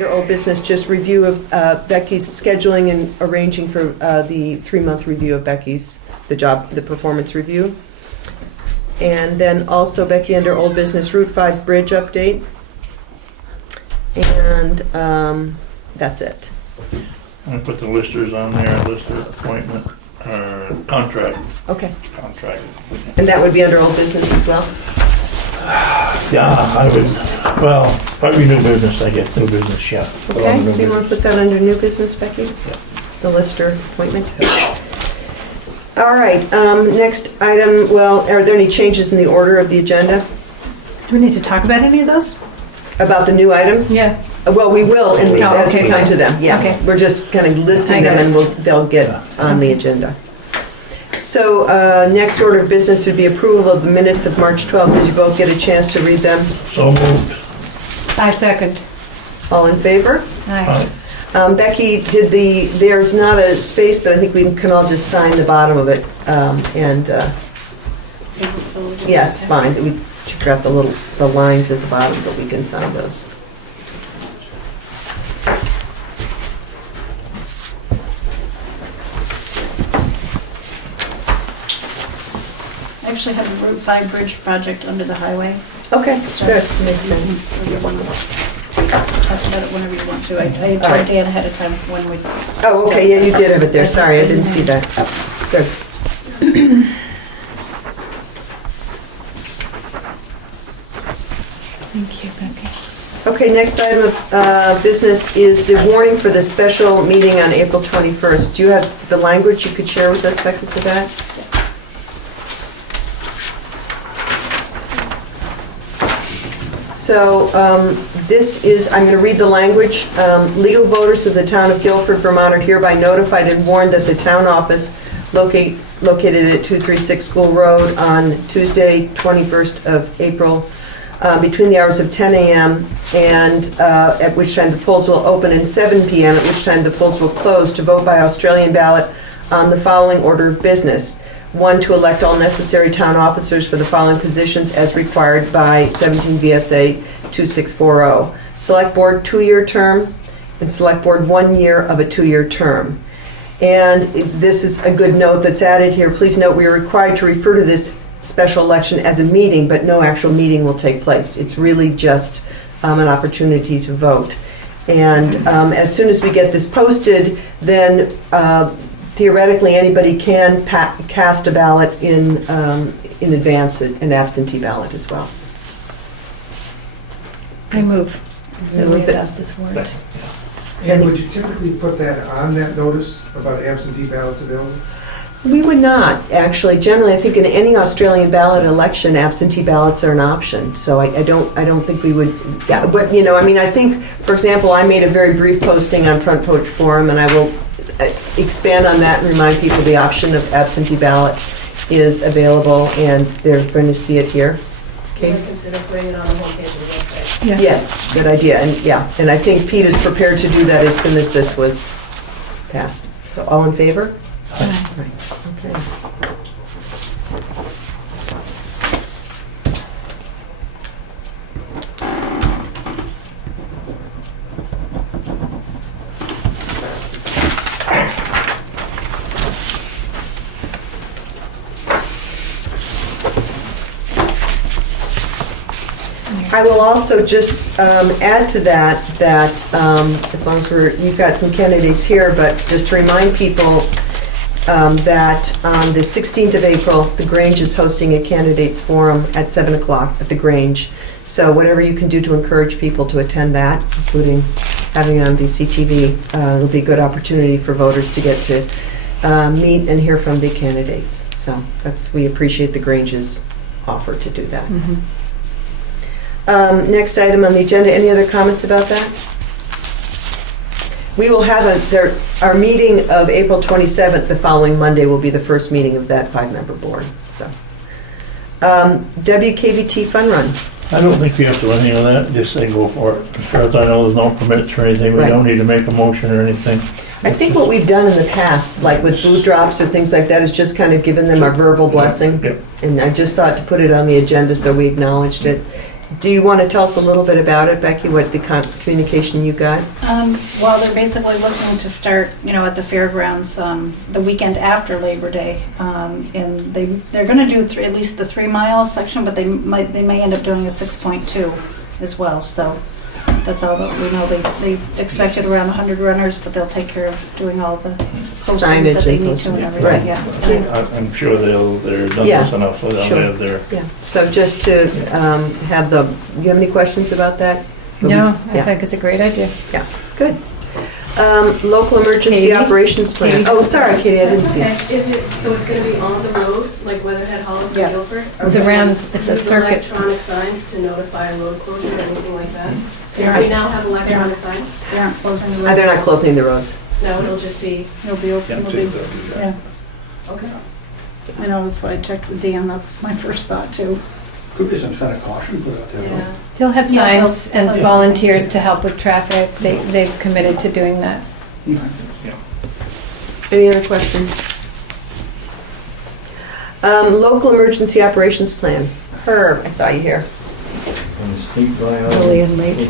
under old business, just review of Becky's scheduling and arranging for the 3-month review of Becky's, the performance review. And then also Becky under old business, Route 5 bridge update. And that's it. I'm gonna put the listers on there, lister appointment, contract. Okay. Contract. And that would be under old business as well? Yeah, I would, well, probably new business, I guess, new business, yeah. Okay, so you want to put that under new business, Becky? Yeah. The lister appointment? All right, next item, well, are there any changes in the order of the agenda Do we need to talk about any of those? about the new items? Yeah. Well, we will as we come fine. to them, yeah. Okay. We're just kind of listing I got them and they'll get on the agenda. So next order of business would be approval of the minutes of March 12th. Did you both get a chance to read them? So moved. I second. All in favor? Aye. Becky did there's not a space, but I think we can all just sign the bottom of it. Yeah, it's fine. We took out the lines at the bottom, but we can sign those. I actually have a Route 5 bridge project under the highway. Okay, good, makes sense. Talk about it whenever you want to. I All told right. Dan ahead of time when we... Oh, okay, yeah, you did have it there. Sorry, I didn't see that. Good. Thank you, Becky. Okay, next item of business is the warning for the special meeting on April 21st. Do you have the language you could share with us, Becky, for that? So this is, I'm going to read the language. Legal voters of the town of Guilford, Vermont are hereby notified and warned that the town office located at 236 School Road on Tuesday, 21st of April, between the hours of 10 a.m. and at which time the polls will open, and 7 p.m., at which time the polls will close, to vote by Australian ballot on the following order of business. 1, to elect all necessary town officers for the following positions as required by 17 VSA 2640. Select Board 2-year term, and Select Board 1 year of a 2-year term. And this is a good note that's added here. Please note we are required to refer to this special election as a meeting, but no actual meeting will take place. It's really just an opportunity to vote. And as soon as we get this posted, then theoretically anybody can cast a ballot in advance, an absentee ballot as well. I move that we Move that- adopt this warrant. And would you typically put that on that notice about absentee ballots available? We would not, actually. Generally, I think in any Australian ballot election, absentee ballots are an option. So I don't think we would. Yeah, but you know, I mean, I think, for example, I made a very brief posting on Front Porch Forum, and I will expand on that and remind people the option of absentee ballot is available, and they're going to see it here. Okay. Consider putting it on the homepage of the website. Yeah. Yes, good idea, and yeah, and I think Pete is prepared to do that as soon as this was passed. So all in favor? Aye. Right, okay. I will also just add to that, as long as you've got some candidates here, but just to remind people that on the 16th of April, the Grange is hosting a candidates forum at 7 o'clock at the Grange. So whatever you can do to encourage people to attend that, including having it on VCTV, it'll be a good opportunity for voters to get to meet and hear from the candidates. So we appreciate the Grange's offer to do that. Mhm. Next item on the agenda, any other comments about that? We will have our meeting of April 27th, the following Monday, will be the first meeting of that 5-member board. So, WKBT Fun Run. I don't think we have to do any of that, just say go for it. As far as I know, there's no permits or anything, we Right. don't need to make a motion or anything. I think what we've done in the past, like with boot drops or things like that, is just kind of given them a verbal blessing. Yep. And I just thought to put it on the agenda so we acknowledged it. Do you want to tell us a little bit about it, Becky, what the communication you got? Well, they're basically looking to start, at the fairgrounds the weekend after Labor Day. And they're going to do at least the 3-mile section, but they may end up doing a 6.2 as well. So that's all that we know. They expected around 100 runners, but they'll take care of doing all the postings Signage that they and need to and postings. everything. Right. Yeah. I'm sure they're done Yeah, this enough, so they'll sure. have their, Yeah, so just to have do you have any questions about that? No, I Yeah. think it's a great idea. Yeah, good. Local emergency Katie? operations plan. Katie? Oh, sorry, Katie, I didn't That's see okay. it. Is it, so it's gonna be on the road, like Weatherhead Hollow for Yes. Guilford? It's Okay. around, it's a Use circuit. electronic signs to notify road closure or anything like that? They Since are- we now have electronic signs? They aren't closing the roads. They're not closing the roads. No, it'll just be, It'll be open. It'll be, yeah. okay. I know, that's why I checked with Dan. That was my first thought too. Could be some kind of caution put out there. Yeah. They'll have Yeah, they'll- signs and they'll- volunteers to help with traffic. They've committed to doing that. Any other questions? Local emergency operations plan. Herb, I saw you here. Early and late.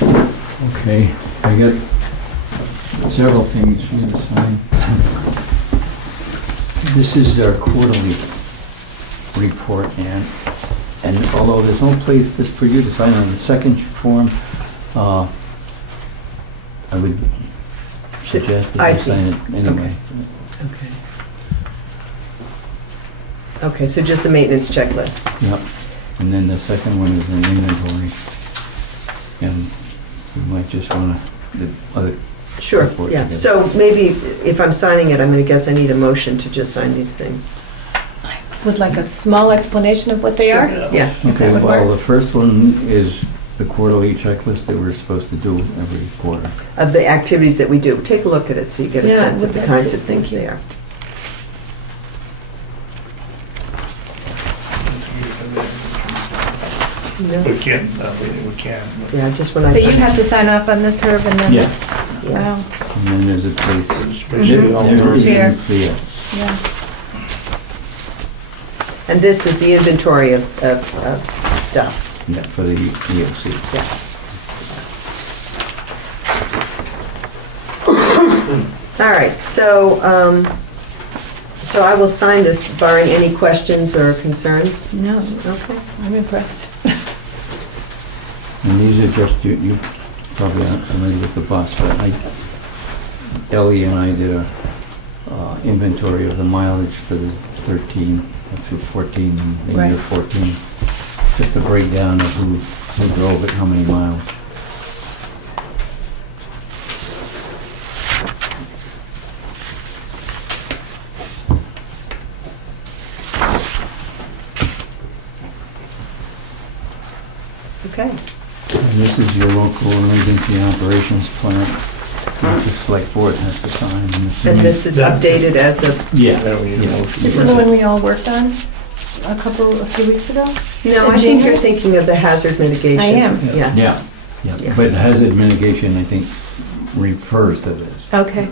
Okay, I got several things for you to sign. This is our quarterly report, and although there's no place for you to sign on the second form, I would suggest I that you see. sign it anyway. Okay. Okay, so just the maintenance checklist. Yep, and then the second one is an inventory. And we might just want to, the other, Sure, Report yeah. together. So maybe if I'm signing it, I'm gonna guess I need a motion to just sign these things. Would like a small explanation of what they are? Yeah. okay, would well, work. the first one is the quarterly checklist that we're supposed to do every quarter. Of the activities that we do. Take a look at it so you get a Yeah, sense of would the like kinds to. of things Thank they you. are. No. we can. Yeah, just when I So you sign. have to sign off on this, Herb, and then? Yeah. Yeah. Wow, And then there's a place. It's basically all There the- is Chair. the, yeah. And this is the inventory of stuff. yeah, for the EOC. All right, so I will sign this barring any questions or concerns. No, Okay. I'm impressed. And these are just, you probably aren't familiar with the bus, but Ellie and I did a inventory of the mileage for the 13 through 14 and the year Right. 14. Just a breakdown of who drove it, how many miles. Okay. And this is your local emergency operations plan, which the select board has to sign. And this is updated as of, Yeah. That we need a Yeah. motion. This is the one we all worked on a few weeks ago? no, In I think you're January? thinking of the hazard mitigation. I am. Yes. Yeah, Yeah. yeah, but hazard mitigation, I think, refers to this. Okay.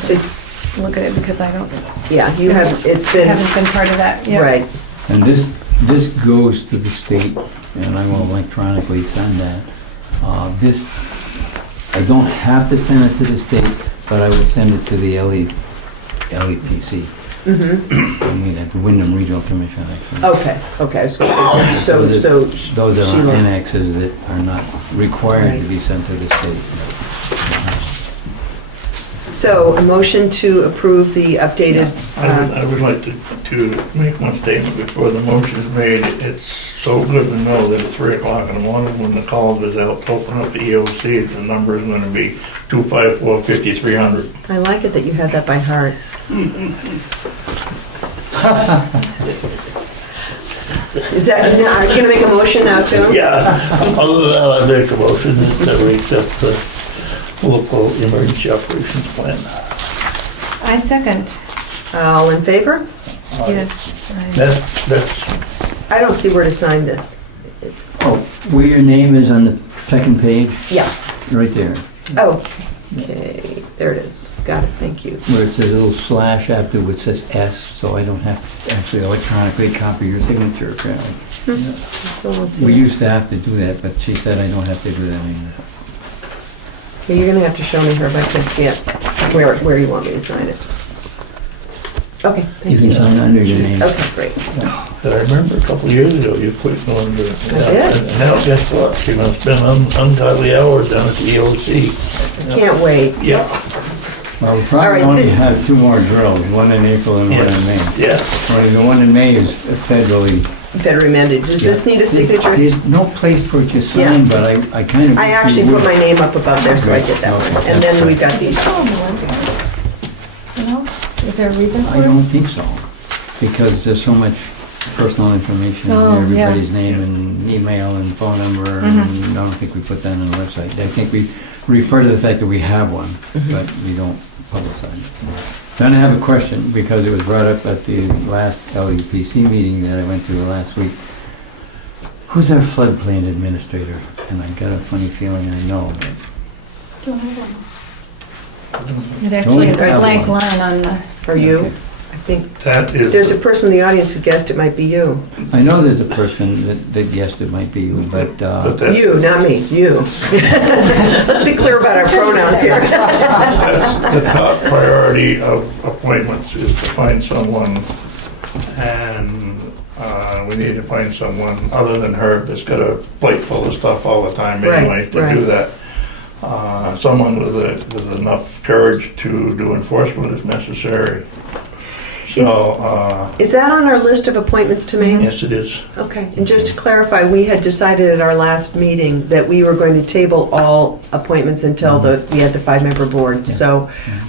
So, Look at it because I don't, yeah, you have, it's been, haven't been part of that yet. right. And this goes to the state, and I will electronically send that. This, I don't have to send it to the state, but I will send it to the LEPC. Mm-hmm. I mean, at the Wyndham Regional Commission, actually. Okay, okay, I was going to say, so Those are Sheila. annexes that are not required to be sent to the state. So a motion to approve the updated, I would like to make one statement before the motion is made. It's so good to know that at 3 o'clock in the morning when the call is out to open up the EOC, the number is going to be 254-5300. I like it that you have that by heart. Is that, now, are you going to make a motion now too? Yeah, other than that, I make a motion that we accept the local emergency operations plan. I second. All in favor? Yes. That's, I don't see where to sign this. It's, Oh, where your name is on the second page, yeah, right there. oh, okay, there it is. got it, thank you. where it says a little slash after it says S, so I don't have to actually electronically copy your signature apparently. I still don't see We it. used to have to do that, but she said I don't have to do that anymore. Okay, you're gonna have to show me her, but I can't see it, where you want me to sign it. Okay, You thank can you. sign under your name. Okay, great. And I remember a couple of years ago, you put one to. did. And now guess what? She must spend ungodly hours down at the EOC. Can't wait. Yeah. Well, we All probably right, only thi- have 2 more drills, one in April and one in May. Yes. Only the one in May is federally. Better amended. Does this need a signature? There's no place for it to sign, but I kind of. I actually put my name up above there, so I did that one. And then we've got these. You know, is there a reason for I it? don't think so, because there's so much personal information, Oh, in yeah. everybody's name and email and phone number, and I don't think we put that on the website. I think we refer to the fact that we have one, but we don't publicize it. Then I have a question, because it was brought up at the last LEPC meeting that I went to last week. Who's our floodplain administrator? And I got a funny feeling I know, but Don't have one. It actually is a have blank one. line on the, Are you? I think, That is. there's a person in the audience who guessed it might be you. I know there's a person that guessed it might be you, but that's- You, not me, you. Let's be clear about our pronouns here. That's the top priority of appointments, is to find someone, and we need to find someone other than Herb that's got a plate full of stuff all the time Right, anyway to do right. that. Someone with enough courage to do enforcement if necessary. So, Is that on our list of appointments to make? yes, it is. Okay, and just to clarify, we had decided at our last meeting that we were going to table all appointments until we had the 5-member board. So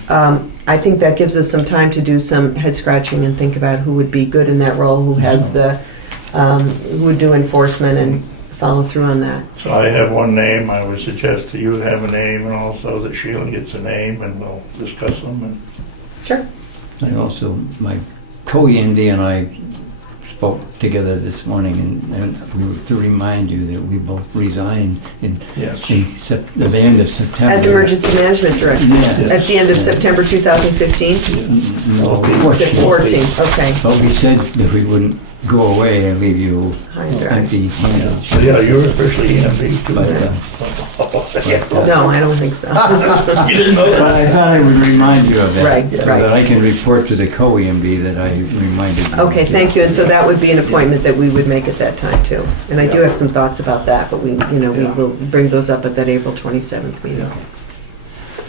I think that gives us some time to do some head scratching and think about who would be good in that role, who has who would do enforcement and follow through on that. So I have one name. I would suggest that you have a name, and also that Sheila gets a name, and we'll discuss them. And Sure. I also, my co-EMD and I spoke together this morning, and we were to remind you that we both resigned in yes. the end of September. As emergency management director, Yes. at the end of September 2015? No, 14, okay. But we said that we wouldn't go away and leave you High and dry. empty-handed. So yeah, you're officially EMD too. But, No, I don't think so. You didn't know But that? I thought I would remind you of that. Right, So right. that I can report to the co-EMD that I reminded you. Okay, thank you, and so that would be an appointment that we would make at that time too. And I do have some thoughts about that, but we will bring those up at that April 27th meeting.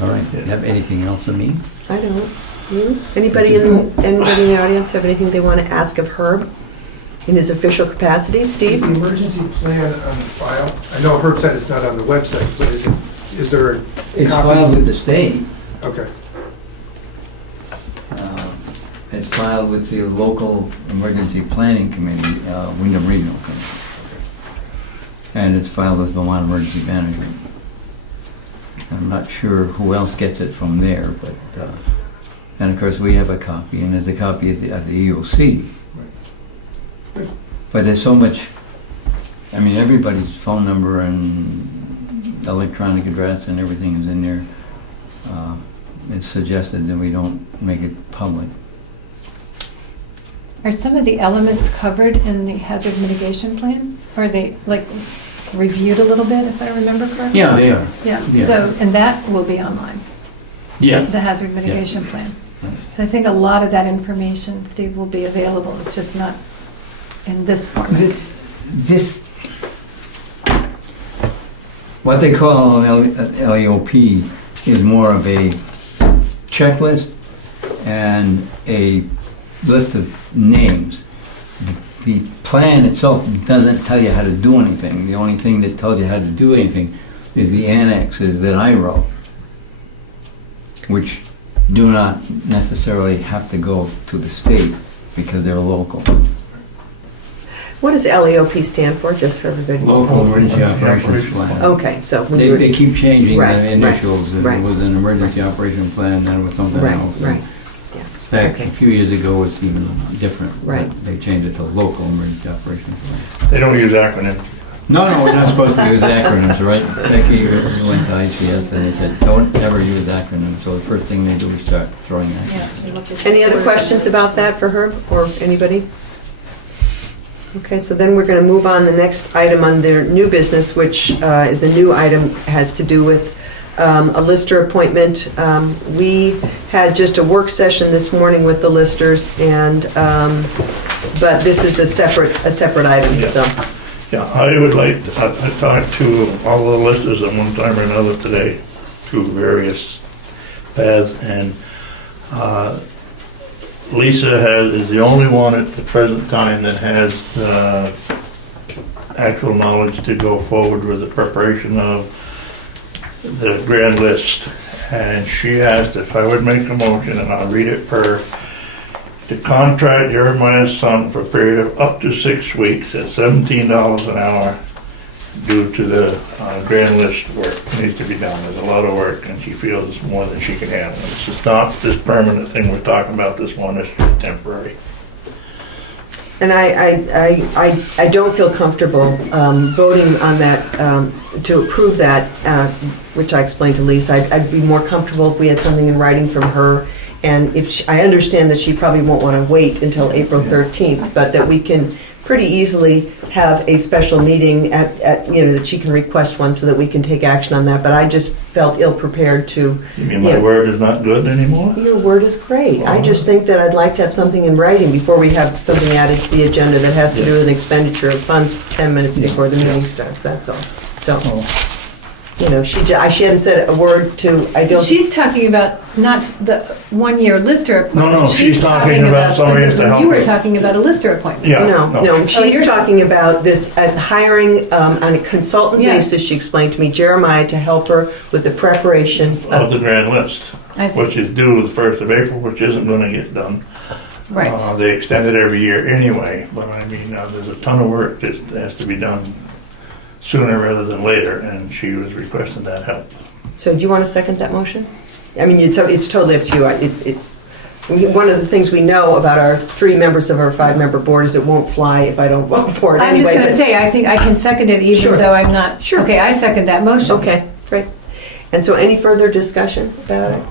All right, have anything else of me? I don't. You? Anybody in the audience have anything they want to ask of Herb in his official capacity? Is Steve? the emergency plan on the file? I know Herb said it's not on the website, but is there a It's copy? filed with the state. Okay. It's filed with the local emergency planning committee, Wyndham Regional Committee. And it's filed with the Vermont Emergency Management. I'm not sure who else gets it from there, but, and of course, we have a copy, and there's a copy of the EOC. But there's so much, I mean, everybody's phone number and electronic address and everything is in there. It's suggested that we don't make it public. are some of the elements covered in the hazard mitigation plan? Are they like reviewed a little bit, if I remember correctly? Yeah, they are. Yeah, Yeah. so, and that will be online, Yeah. the hazard mitigation plan. Right. So I think a lot of that information, Steve, will be available, it's just not in this format. This, what they call an LEOP is more of a checklist and a list of names. The plan itself doesn't tell you how to do anything. The only thing that tells you how to do anything is the annexes that I wrote, which do not necessarily have to go to the state because they're local. What does LEOP stand for, just for everybody? Local Emergency Operations Plan. Okay, so when They, you they keep changing Right, the right, initials. right. It was an emergency operation plan, then it was something Right, else. right, yeah, Back okay. a few years ago, it was even different. but Right. They changed it to local emergency operation plan. They don't use acronyms. No, we're not supposed to use acronyms, right? Becky went to IGS and they said, don't ever use acronyms. So the first thing they do is start throwing acronyms. Yeah, they looked at Any the other word. questions about that for her or anybody? Okay, so then we're going to move on. The next item under new business, which is a new item, has to do with a lister appointment. We had just a work session this morning with the listers, and but this is a separate item. Yeah. So Yeah, I would like, I talked to all the listers at one time or another today through various paths, and Lisa is the only one at the present time that has actual knowledge to go forward with the preparation of the grand list. And she asked if I would make a motion, and I'll read it for her, to contract Jeremiah's son for a period of up to 6 weeks at $17 an hour due to the grand list work that needs to be done. There's a lot of work, and she feels it's more than she can handle. This is not this permanent thing we're talking about. This one is just temporary. and I don't feel comfortable voting on that to approve that, which I explained to Lisa. I'd be more comfortable if we had something in writing from her. And if I understand that she probably won't want to wait until April 13th, but that we can pretty easily have a special meeting at that she can request one so that we can take action on that. But I just felt ill-prepared to. You mean my word is not good anymore? Your word is great. I just think that I'd like to have something in writing before we have something added to the agenda that has to do with an expenditure of funds 10 minutes before the meeting starts, that's all. So, she hadn't said a word to, I don't. She's talking about not the one-year lister appointment. No, she's talking about somebody something to help You were her. talking about a lister appointment. Yeah. No, she's you're talking about this hiring on a consultant Yeah. basis, she explained to me, Jeremiah, to help her with the preparation Of of, the grand list, I see. which is due the 1st of April, which isn't going to get done. Right. They extend it every year anyway, but I mean, there's a ton of work that has to be done sooner rather than later, and she was requesting that help. so do you want to second that motion? I mean, it's totally up to you. One of the things we know about our 3 members of our 5-member board is it won't fly if I don't vote for it I'm anyway. just going to but- say, I think I can second it even Sure. though I'm not. Sure. Okay, I second that motion. Okay, great. And so any further discussion about it?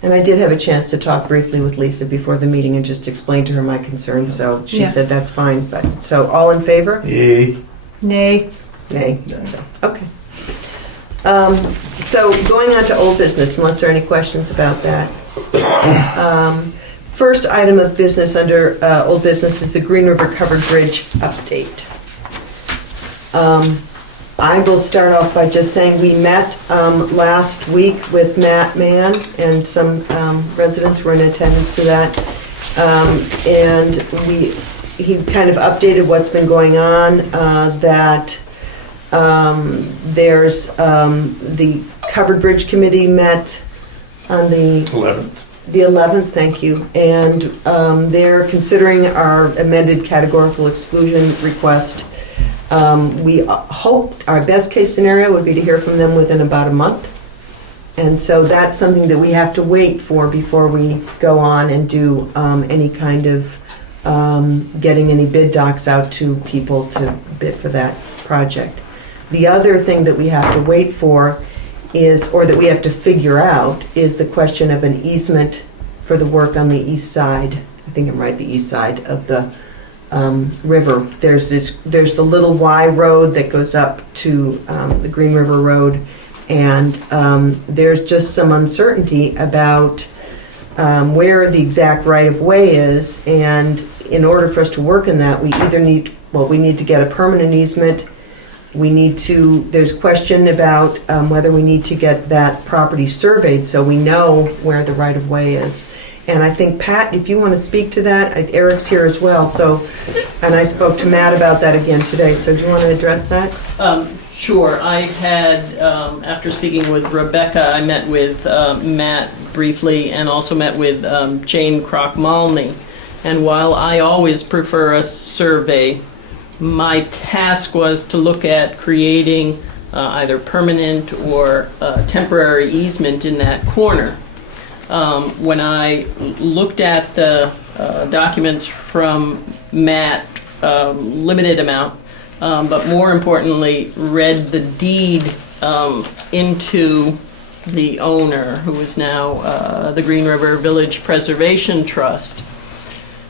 And I did have a chance to talk briefly with Lisa before the meeting and just explain to her my concerns, so she Yeah. said that's fine. But so all in favor? Yay. Nay. Nay. So, okay. So going on to old business, unless there are any questions about that. First item of business under old business is the Green River Covered Bridge update. I will start off by just saying we met last week with Matt Mann and some residents were in attendance to that. And he kind of updated what's been going on, that there's the Covered Bridge Committee met on the 11th. the 11th, thank you, and they're considering our amended categorical exclusion request. We hope our best case scenario would be to hear from them within about a month. And so that's something that we have to wait for before we go on and do any kind of getting any bid docs out to people to bid for that project. The other thing that we have to wait for is, or that we have to figure out, is the question of an easement for the work on the east side. I think I'm right, the east side of the river. There's the little Y road that goes up to the Green River Road, and there's just some uncertainty about where the exact right-of-way is, and in order for us to work in that, we either need, we need to get a permanent easement. There's question about whether we need to get that property surveyed so we know where the right-of-way is. And I think, Pat, if you want to speak to that, Eric's here as well, and I spoke to Matt about that again today, so do you want to address that? Sure. I had, after speaking with Rebecca, I met with Matt briefly and also met with Jane Kroc-Malney. And while I always prefer a survey, my task was to look at creating either permanent or temporary easement in that corner. When I looked at the documents from Matt, limited amount, but more importantly, read the deed into the owner, who is now the Green River Village Preservation Trust.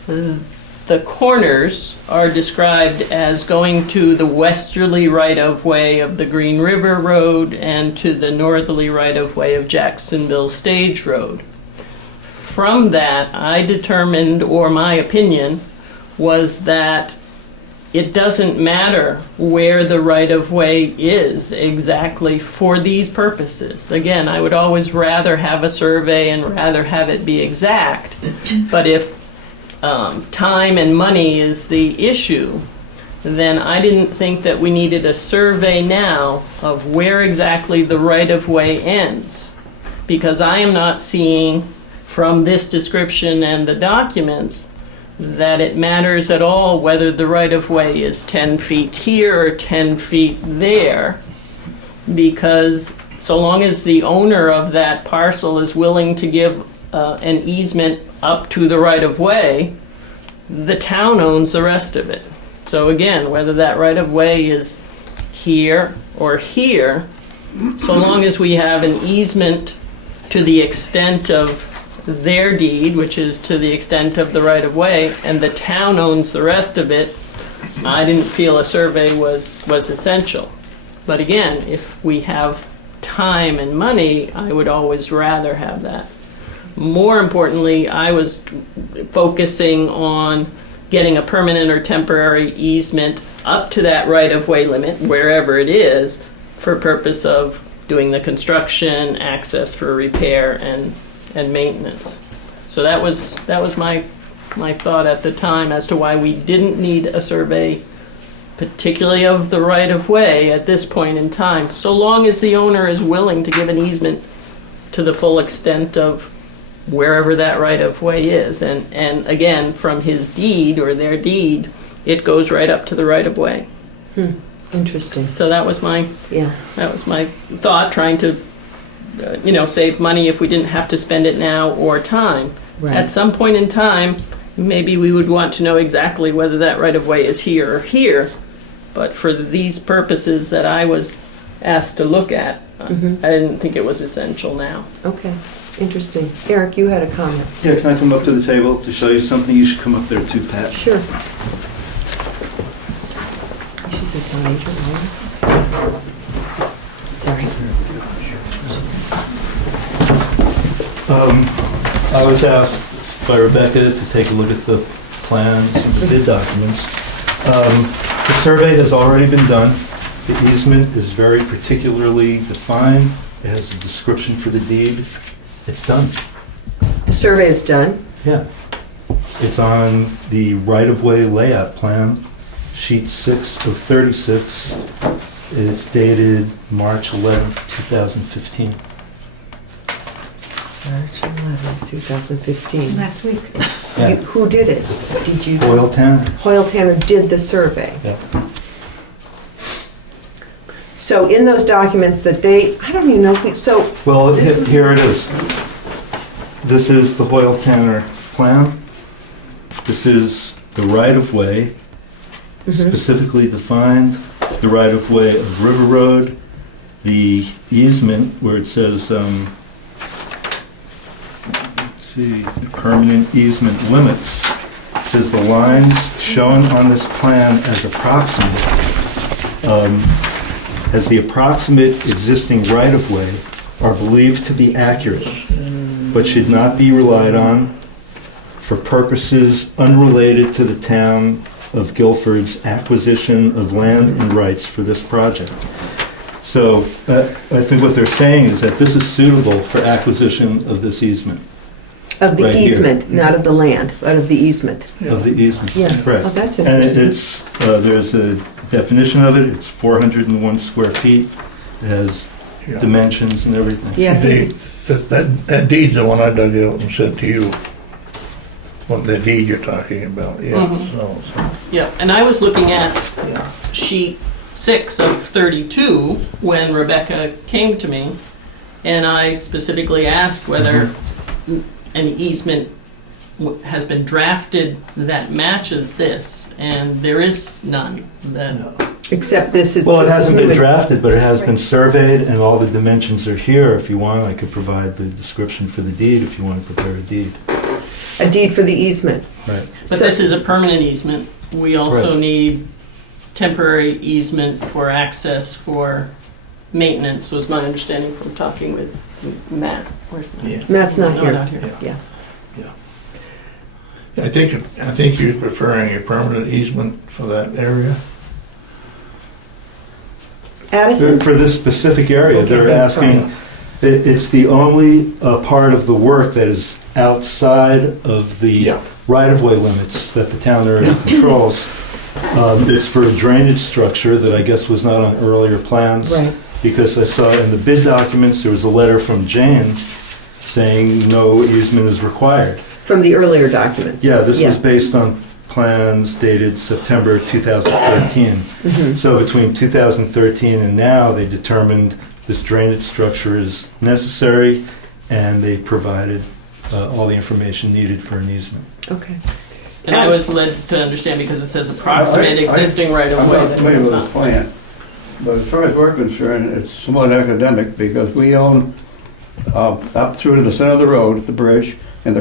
The corners are described as going to the westerly right-of-way of the Green River Road and to the northerly right-of-way of Jacksonville Stage Road. From that, I determined, or my opinion, was that it doesn't matter where the right-of-way is exactly for these purposes. Again, I would always rather have a survey and rather have it be exact, but if time and money is the issue, then I didn't think that we needed a survey now of where exactly the right-of-way ends, because I am not seeing from this description and the documents that it matters at all whether the right-of-way is 10 feet here or 10 feet there, because so long as the owner of that parcel is willing to give an easement up to the right-of-way, the town owns the rest of it. So again, whether that right-of-way is here or here, so long as we have an easement to the extent of their deed, which is to the extent of the right-of-way, and the town owns the rest of it, I didn't feel a survey was essential. But again, if we have time and money, I would always rather have that. More importantly, I was focusing on getting a permanent or temporary easement up to that right-of-way limit, wherever it is, for purpose of doing the construction, access for repair, and maintenance. So that was my thought at the time as to why we didn't need a survey, particularly of the right-of-way at this point in time, so long as the owner is willing to give an easement to the full extent of wherever that right-of-way is. And again, from his deed or their deed, it goes right up to the right-of-way. Interesting. So that was my thought, trying to save money if we didn't have to spend it now or time. Right. At some point in time, maybe we would want to know exactly whether that right-of-way is here or here, but for these purposes that I was asked to look at, I didn't think it was essential now. Okay, interesting. Eric, you had a comment. Yeah, can I come up to the table to show you something? You should come up there too, Pat. Sure. She's a town agent, right? Sorry. I was asked by Rebecca to take a look at the plans and the bid documents. The survey has already been done. The easement is very particularly defined. It has a description for the deed. It's done. The survey is done. Yeah. It's on the right-of-way layout plan, sheet 6 of 36. It's dated March 11th, 2015. March 11, 2015. Last week. Yeah. Who did it? Did you? Hoyle Tanner. Hoyle Tanner did the survey. Yeah. So in those documents that I don't even know if Well, here it is. This is the Hoyle Tanner plan. This is the right-of-way, specifically defined, the right-of-way of River Road, the easement where it says, let's see, permanent easement limits. It says the lines shown on this plan as approximate, as the approximate existing right-of-way are believed to be accurate, but should not be relied on for purposes unrelated to the town of Guilford's acquisition of land and rights for this project. So I think what they're saying is that this is suitable for acquisition of this easement. of the right here. easement, not of the land, but of the easement. Of the easement, Yeah. correct. Oh, that's And interesting. it's, there's a definition of it, it's 401 square feet, it has Yeah. dimensions and everything. Yeah, I See, think- that deed's the one I dug out and sent to you. What the deed you're talking about, yeah, so, Yeah, and I was looking at yeah. sheet 6 of 32 when Rebecca came to me, and I specifically asked whether an easement has been drafted that matches this, and there is none that, Except this is. Well, it this is hasn't new been and- drafted, but it has been Right. surveyed, and all the dimensions are here. If you want, I could provide the description for the deed if you want to prepare a deed. A deed for the easement. Right. but So- this is a permanent easement. We also Right. need temporary easement for access for maintenance, was my understanding from talking with Matt. Where's Matt? Yeah. Matt's not No, here. not here. Yeah. I think he was preferring a permanent easement for that area. Addison? For this specific area, Okay, they're then, asking, it's the only part of the work that is outside of the Yeah. right-of-way limits that the town already controls. It's for a drainage structure that I guess was not on earlier plans. Right. Because I saw in the bid documents, there was a letter from Jane saying no easement is required. From the earlier documents. Yeah, this was based on plans dated September 2013. Mhm. So between 2013 and now, they determined this drainage structure is necessary, and they provided all the information needed for an easement. Okay. And I was led to understand because it says approximate existing right of I'm way. not that familiar it's with not. this plan, but as far as we're concerned, it's somewhat academic because we own up through to the center of the road, the bridge, and the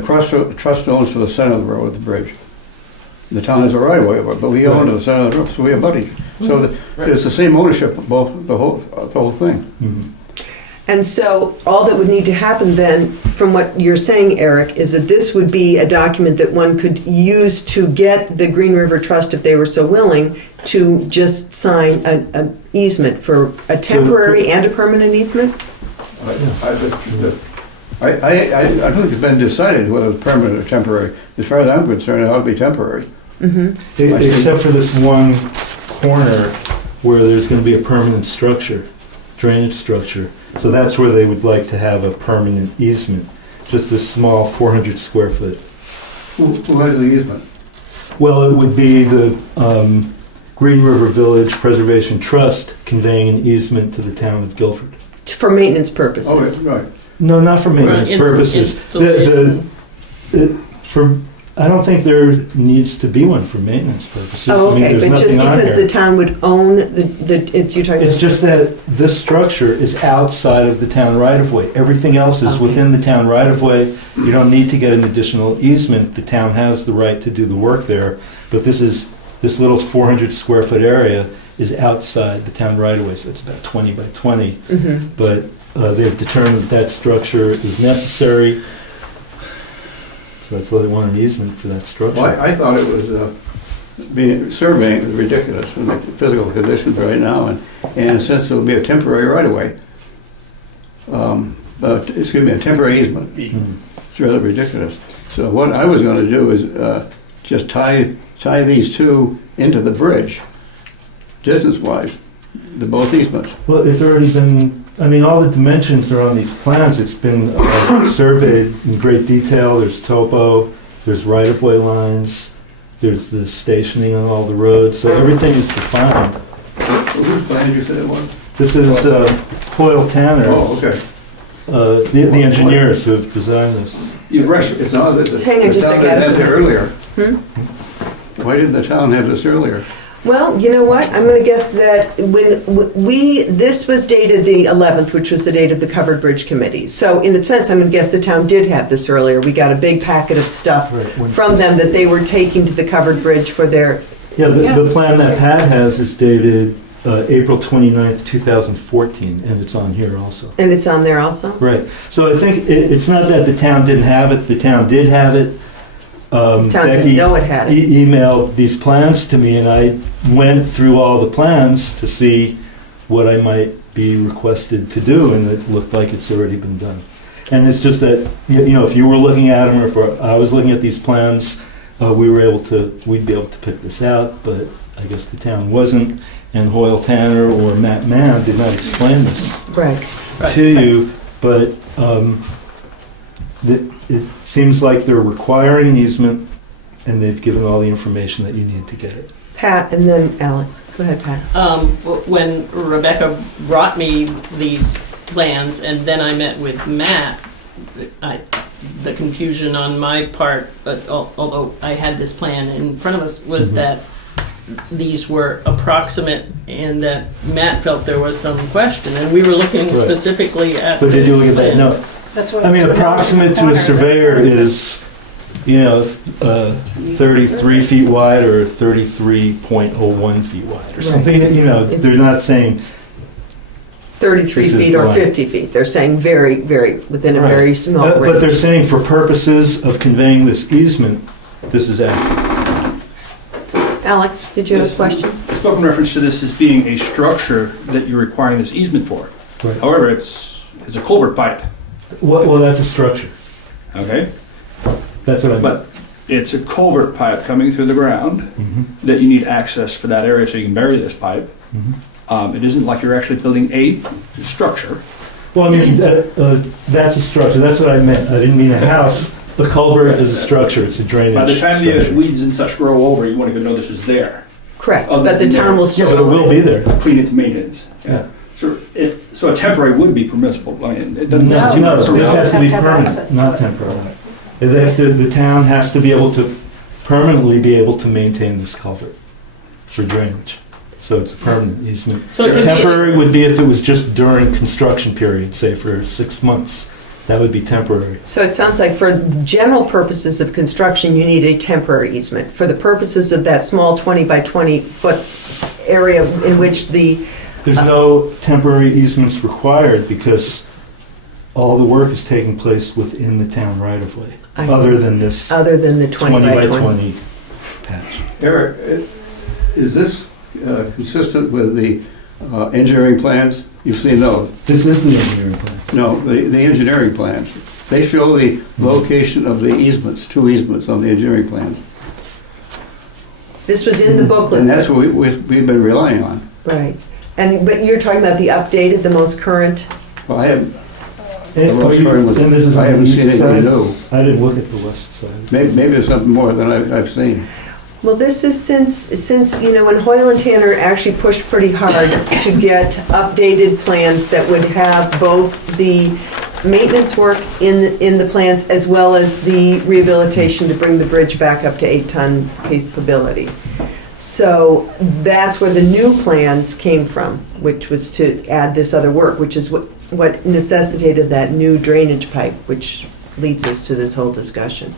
trust owns to the center of the road, the bridge. The town has a right of way over it, but we own to the center of the road, so we have buddies. So it's the same ownership of both, the whole thing. Mhm. And so all that would need to happen then, from what you're saying, Eric, is that this would be a document that one could use to get the Green River Trust, if they were so willing, to just sign an easement for a temporary and a permanent easement? I don't think it's been decided whether it's permanent or temporary. As far as I'm concerned, it ought to be temporary. Except for this one corner where there's going to be a permanent structure, drainage structure. So that's where they would like to have a permanent easement, just this small 400 square foot. Who has the easement? Well, it would be the Green River Village Preservation Trust conveying an easement to the town of Guilford. For maintenance Oh, purposes. right. No, not for maintenance Right, purposes. installation. I don't think there needs to be one for maintenance purposes. Oh, I mean, okay, there's but just nothing on because here. the town would own you're talking It's about... just that this structure is outside of the town right-of-way. Everything else is Okay. within the town right-of-way. You don't need to get an additional easement. The town has the right to do the work there. But this little 400 square foot area is outside the town right-of-way, so it's about 20 by 20. Mhm. But they've determined that structure is necessary. So that's why they want an easement for that structure. Well, I thought it was, surveying is ridiculous in the physical conditions right now, and since it'll be a temporary right-of-way, a temporary easement, Mhm. it's rather ridiculous. So what I was gonna do is just tie these two into the bridge, distance-wise, both easements. Well, it's already been, I mean, all the dimensions are on these plans. It's been surveyed in great detail. There's topo, there's right-of-way lines, there's the stationing on all the roads, so everything is defined. Whose plan did you say it was? This is Hoyle Tanner, Oh, okay. the engineers who have designed this. You're right, it's not that the Hang on just a town second, didn't have it earlier. Hmm? Why didn't the town have this earlier? Well, you know what? I'm going to guess that this was dated the 11th, which was the date of the Covered Bridge Committee. So in a sense, I'm going to guess the town did have this earlier. We got a big packet of stuff Right, from them that they were taking to the Covered Bridge for their... Yeah, the plan that Pat has is dated April 29th, 2014, and it's on here also. And it's on there also? Right. So I think it's not that the town didn't have it. The town did have it. The town Becky didn't know it had it. emailed these plans to me, and I went through all the plans to see what I might be requested to do, and it looked like it's already been done. And it's just that, you know, if you were looking at them, or if I was looking at these plans, we'd be able to pick this out, but I guess the town wasn't, and Hoyle Tanner or Matt Mann did not explain this Right. to you, but it seems like they're requiring an easement, and they've given all the information that you need to get it. Pat, and then Alex. Go ahead, Pat. When Rebecca brought me these plans, and then I met with Matt, the confusion on my part, but although I had this plan in front of us, was Mhm. that these were approximate and that Matt felt there was some question, and we were looking Right. specifically at But this did you look at that? plan. No. That's what. I mean, approximate to a surveyor is, 33 feet wide or 33.01 feet wide or something, they're not saying, 33 This is feet or fine. 50 feet. They're saying very, very, within a Right. very small but they're range. saying for purposes of conveying this easement, this is accurate. Alex, did you have a question? Spoken reference to this as being a structure that you're requiring this easement for. Right. However, it's a culvert pipe, Well, that's a structure. okay? That's what I mean. But it's a culvert pipe coming through the ground Mhm. that you need access for that area so you can bury this pipe. Mhm. It isn't like you're actually building a structure. Well, I mean, that's a structure. That's what I meant. I didn't mean a house. The culvert is a structure. It's a drainage By the time the structure. weeds and such grow over, you won't even know this is there. Correct, Other but the than town there. will Yeah, still but it will own be it. there. Clean its maintenance. Yeah. So a temporary would be permissible. I mean, it doesn't. No, seem no, like it's this has to be Have to have permanent, access. not temporary. The town has to be able to permanently be able to maintain this culvert for drainage. So it's a permanent easement. So it could be- Temporary would be if it was just during construction period, say for 6 months. That would be temporary. So it sounds like for general purposes of construction, you need a temporary easement. For the purposes of that small 20 by 20 foot area in which There's no temporary easements required because all the work is taking place within the town right of way, I see. other than this other than the 20 by 20. 20 patch. Eric, is this consistent with the engineering plans? You've seen those? This is the engineering plan. No, the engineering plans. They show the location of the easements, 2 easements on the engineering plans. This was in the booklet. And that's what we've been relying on. Right. But you're talking about the updated, the most current? Well, I haven't, And this is I on the haven't seen east anything side? new. I didn't look at the west side. Maybe there's something more than I've seen. Well, this is since when Hoyle and Tanner actually pushed pretty hard to get updated plans that would have both the maintenance work in the plans as well as the rehabilitation to bring the bridge back up to 8-ton capability. So that's where the new plans came from, which was to add this other work, which is what necessitated that new drainage pipe, which leads us to this whole discussion.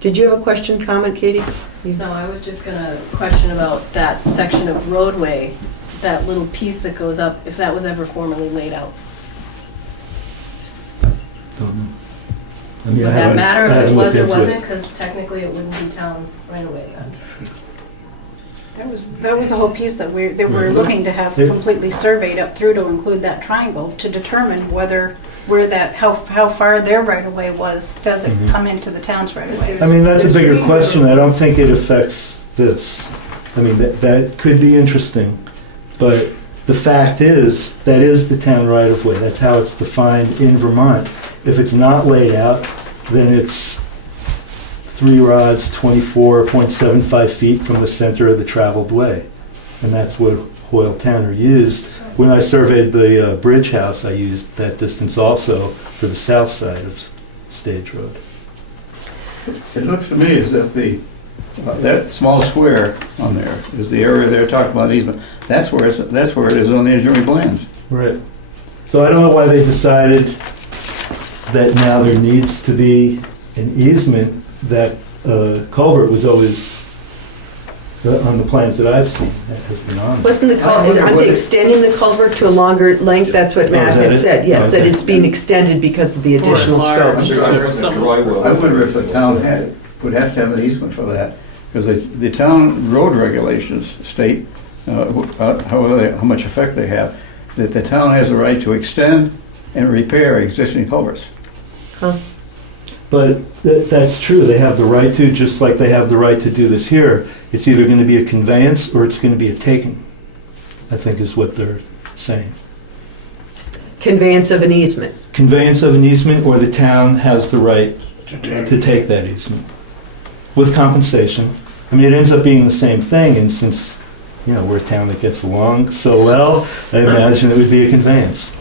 Did you have a question, comment, Katie? No, I was just gonna question about that section of roadway, that little piece that goes up, if that was ever formally laid out. Don't know. I mean, Would I that haven't- matter I if it haven't was looked or into it. wasn't? Because technically it wouldn't be town right away. That was the whole piece that we're looking to have completely surveyed up through to include that triangle to determine how far their right of way was, does it come into the town's right of way? I mean, that's a bigger question. I don't think it affects this. I mean, that could be interesting, but the fact is, that is the town right of way. That's how it's defined in Vermont. If it's not laid out, then it's 3 rods, 24.75 feet from the center of the traveled way. And that's what Hoyle Tanner used. When I surveyed the bridge house, I used that distance also for the south side of Stage Road. It looks to me as if that small square on there is the area they're talking about easement. That's where it is on the engineering plans. Right. So I don't know why they decided that now there needs to be an easement. That culvert was always on the plans that I've seen, that has been on. Wasn't the aren't they extending the culvert to a longer length? That's what Matt is that had it? said. Yes, that Okay. it's being extended because of the additional scope. I wonder if the town would have to have an easement for that, because the town road regulations state, how much effect they have, that the town has a right to extend and repair existing culverts. Huh. But that's true, they have the right to, just like they have the right to do this here. It's either going to be a conveyance or it's going to be a taking, I think is what they're saying. Conveyance of an easement. Conveyance of an easement, or the town has the right to take that easement with compensation. I mean, it ends up being the same thing, and since, we're a town that gets along so well, I imagine it would be a conveyance.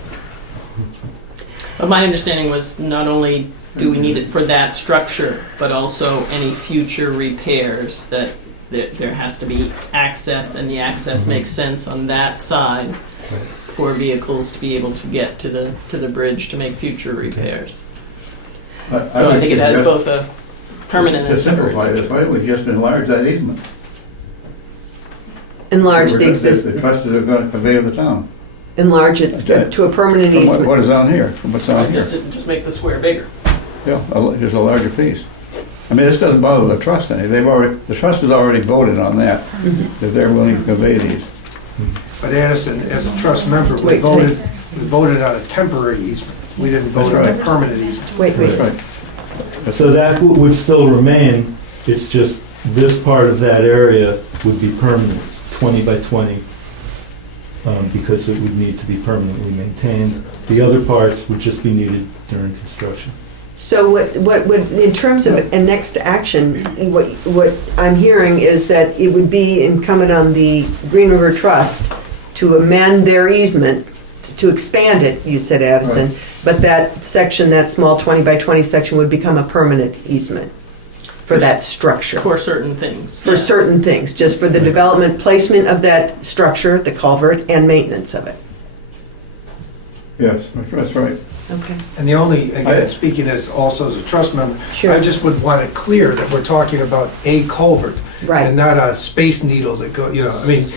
But my understanding was not only do we need it for that structure, but also any future repairs that there has to be access, and the access makes sense on that side for vehicles to be able to get to the bridge to make future repairs. So I think it has both a permanent and To simplify temporary. this, why don't we just enlarge that easement? Enlarge the The existing, trust is going to convey to the town. enlarge it to a permanent From easement. what is on here, from what's on here. Just make the square bigger. Yeah, just a larger piece. I mean, this doesn't bother the trust any. The trust has already voted on that, that they're willing to convey these. But Addison, as a trust member, we Wait, voted on a temporary easement. We didn't vote on a right. permanent easement. Wait, That's wait, right. So that would still remain, it's just this part of that area would be permanent, 20 by 20, because it would need to be permanently maintained. The other parts would just be needed during construction. so what would, in terms of a next action, what I'm hearing is that it would be incumbent on the Green River Trust to amend their easement, to expand it, you said, Addison, but that section, that small 20 by 20 section would become a permanent easement for that structure. For certain things. For certain things, just for the development, placement of that structure, the culvert, and maintenance of it. Yes, that's right. Okay. And the only, again, speaking as also as a trust member, Sure. I just would want it clear that we're talking about a culvert Right. and not a space needle that go, I mean,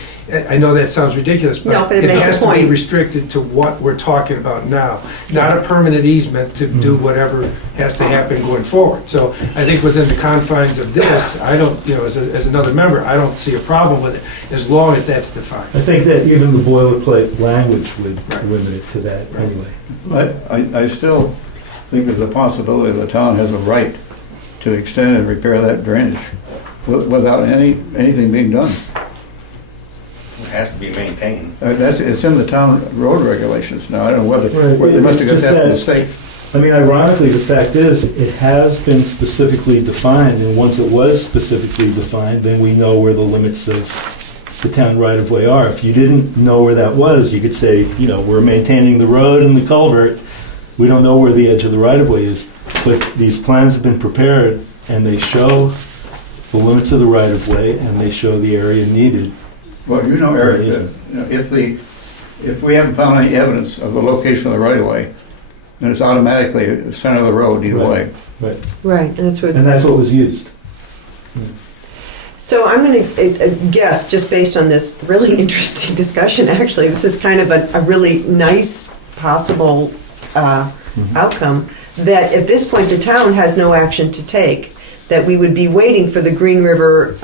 I know that sounds ridiculous, No, but it but it makes a has to be point. restricted to what we're talking about now, not Yes. a permanent easement to do whatever has to happen going forward. So I think within the confines of this, I don't, as another member, I don't see a problem with it, as long as that's defined. I think that even the boilerplate language would limit it to that anyway. But I still think there's a possibility the town has a right to extend and repair that drainage without anything being done. It has to be maintained. It's in the town road regulations. Now, I don't know whether, Right, they must have got it's that from the just state. I mean, ironically, the fact is, it has been specifically defined, and once it was specifically defined, then we know where the limits of the town right-of-way are. If you didn't know where that was, you could say, we're maintaining the road and the culvert, we don't know where the edge of the right-of-way is. But these plans have been prepared, and they show the limits of the right-of-way, and they show the area needed. Well, Eric, if we haven't found any evidence of the location of the right-of-way, then it's automatically the center of the road either way. Right. Right, and that's what. And that's what was used. So I'm going to guess, just based on this really interesting discussion, actually, this is kind of a really nice possible outcome, that at this point the town has no action to take, that we would be waiting for the Green River,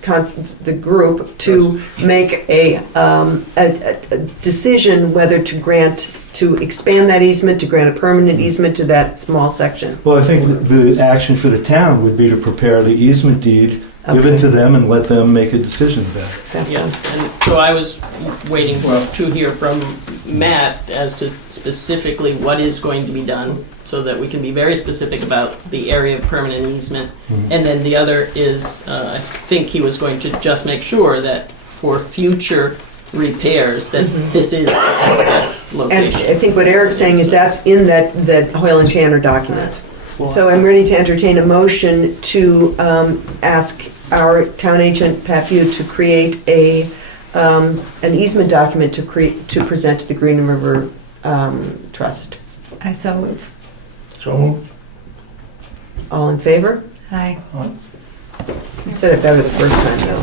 the group, to make a decision whether to expand that easement, to grant a permanent easement to that small section. Well, I think the action for the town would be to prepare the easement deed, give it to them, and let them make a decision about it. That sounds Yes, and so I was waiting to hear from Matt as to specifically what is going to be done, so that we can be very specific about the area of permanent easement. And then the other is, I think he was going to just make sure that for future repairs, that this is this And location. I think what Eric's saying is that's in that Hoyle and Tanner document. So I'm ready to entertain a motion to ask our town agent, Pat Bute, to create an easement document to present to the Green River Trust. I so move. So, All in favor? Aye. I said it better the first time, though.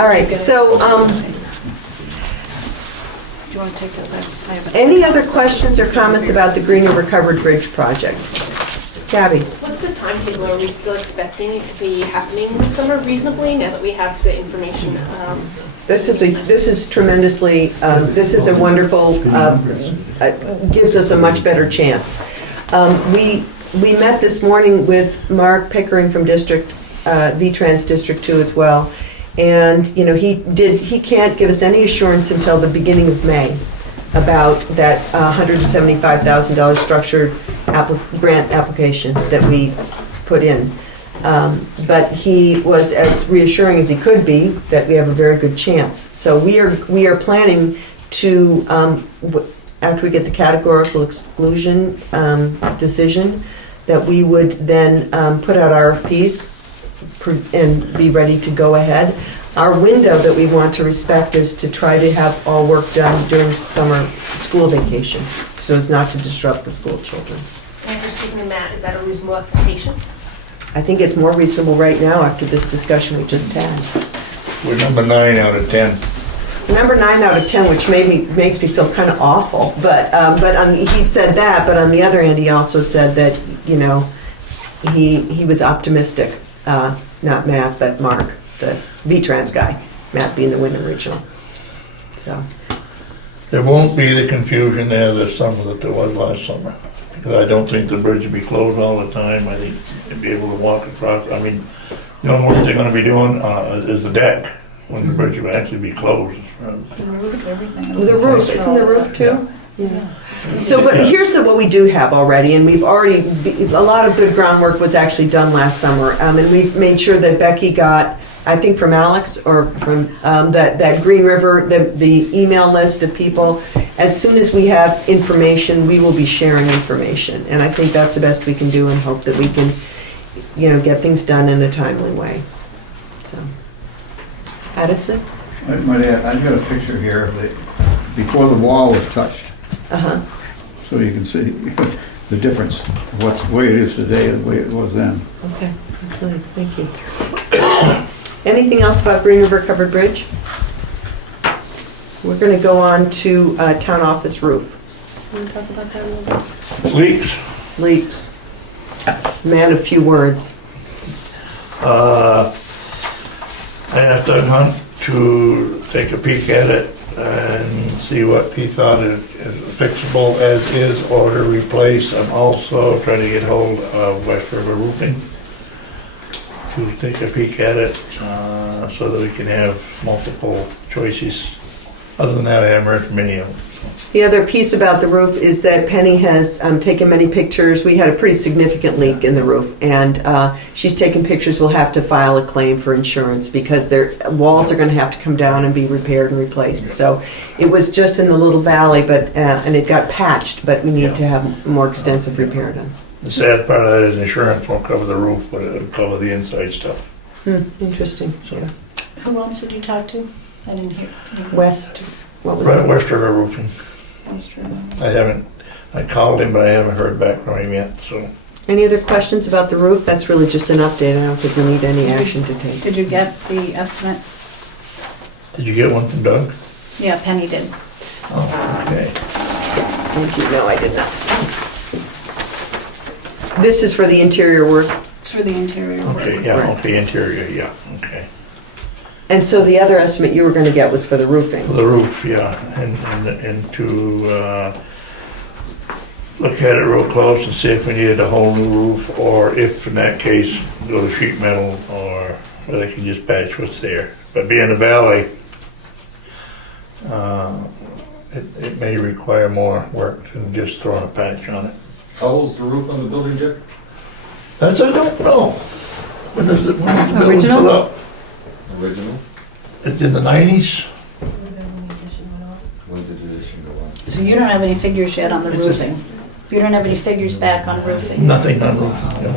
All right, so Do you want to take this? I have a- any other questions or comments about the Green River Covered Bridge project? Gabby? What's the timetable? Are we still expecting it to be happening this summer reasonably, now that we have the information? This is tremendously, this is a wonderful, gives us a much better chance. We met this morning with Mark Pickering from V-Trans District 2 as well. And, he can't give us any assurance until the beginning of May about that $175,000 structured grant application that we put in. But he was as reassuring as he could be that we have a very good chance. So we are planning to, after we get the categorical exclusion decision, that we would then put out RFPs and be ready to go ahead. Our window that we want to respect is to try to have all work done during summer school vacation, so as not to disrupt the school children. And just speaking to Matt, is that a reasonable expectation? I think it's more reasonable right now after this discussion we just had. We're number 9 out of 10. Number 9 out of 10, which makes me feel kind of awful, but he said that, but on the other hand, he also said that, you know, he was optimistic, not Matt, but Mark, the V-Trans guy, Matt being the Wyndham Regional, so. There won't be the confusion there this summer that there was last summer, because I don't think the bridge will be closed all the time. I think they'll be able to walk across. I mean, the only work they're gonna be doing is the deck, when the bridge will actually be closed. The roof, everything. The roof, isn't the roof too? Yeah. So, but here's what we do have already, and we've already, a lot of good groundwork was actually done last summer, and we've made sure that Becky got, I think from Alex, or from that Green River, the email list of people. As soon as we have information, we will be sharing information, and I think that's the best we can do and hope that we can, you know, get things done in a timely way. So, Addison? I might add, I've got a picture here of it before the wall was touched, Uh-huh. so you can see the difference, what's the way it is today and the way it was then. Okay, that's nice, thank you. Anything else about Green River Covered Bridge? We're gonna go on to town office roof. Want to talk about that a little bit? Leaks. Leaks. Man of few words. I asked Doug Hunt to take a peek at it and see what he thought is fixable as is or to replace. I'm also trying to get hold of West River Roofing to take a peek at it so that we can have multiple choices. Other than that, I haven't heard from any of them. The other piece about the roof is that Penny has taken many pictures. We had a pretty significant leak in the roof, and she's taken pictures. We'll have to file a claim for insurance because their walls are going to have to come down and be repaired and replaced. So it was just in the little valley, but and it got patched, but we need to have more extensive repair done. The sad part of that is insurance won't cover the roof, but it'll cover the inside stuff. Interesting. So, Yeah. Who else did you talk to? I didn't hear. West. What was right, that? West River Roofing. West River. I called him, but I haven't heard back from him yet, so. Any other questions about the roof? That's really just an update. I don't think we need any action to take. Did you get the estimate? Did you get one from Doug? Yeah, Penny did. Oh, okay. Thank you. No, I did not. This is for the interior work. It's for the interior work. Okay, yeah, okay, interior, yeah, okay. And so the other estimate you were going to get was for the roofing. The roof, yeah, and to look at it real close and see if we needed a whole new roof, or if in that case, go to sheet metal, or they can just patch what's there. But being a valley, it may require more work than just throwing a patch on it. How old's the roof on the building, Dick? That's, I don't know. When was the building Original? put up? Original? It's in the 90s? When did the addition go on? So you don't have any figures yet on the It's just- roofing? You don't have any figures back on roofing? Nothing on roofing, no.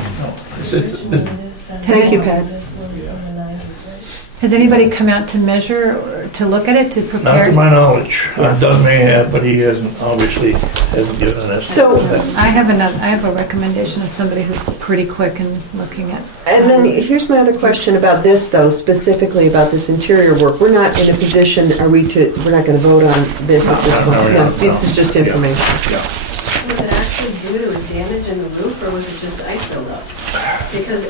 It's Thank you, Pat. Has anybody come out to measure or to look at it, to not prepare? to my knowledge. Doug may have, but he obviously hasn't given us. So- I have a recommendation of somebody who's pretty quick in looking at. And then here's my other question about this, though, specifically about this interior work. We're not in a position, we're not going to vote on this at this point. No, this is just information. Was it actually due to damage in the roof, or was it just ice buildup? Because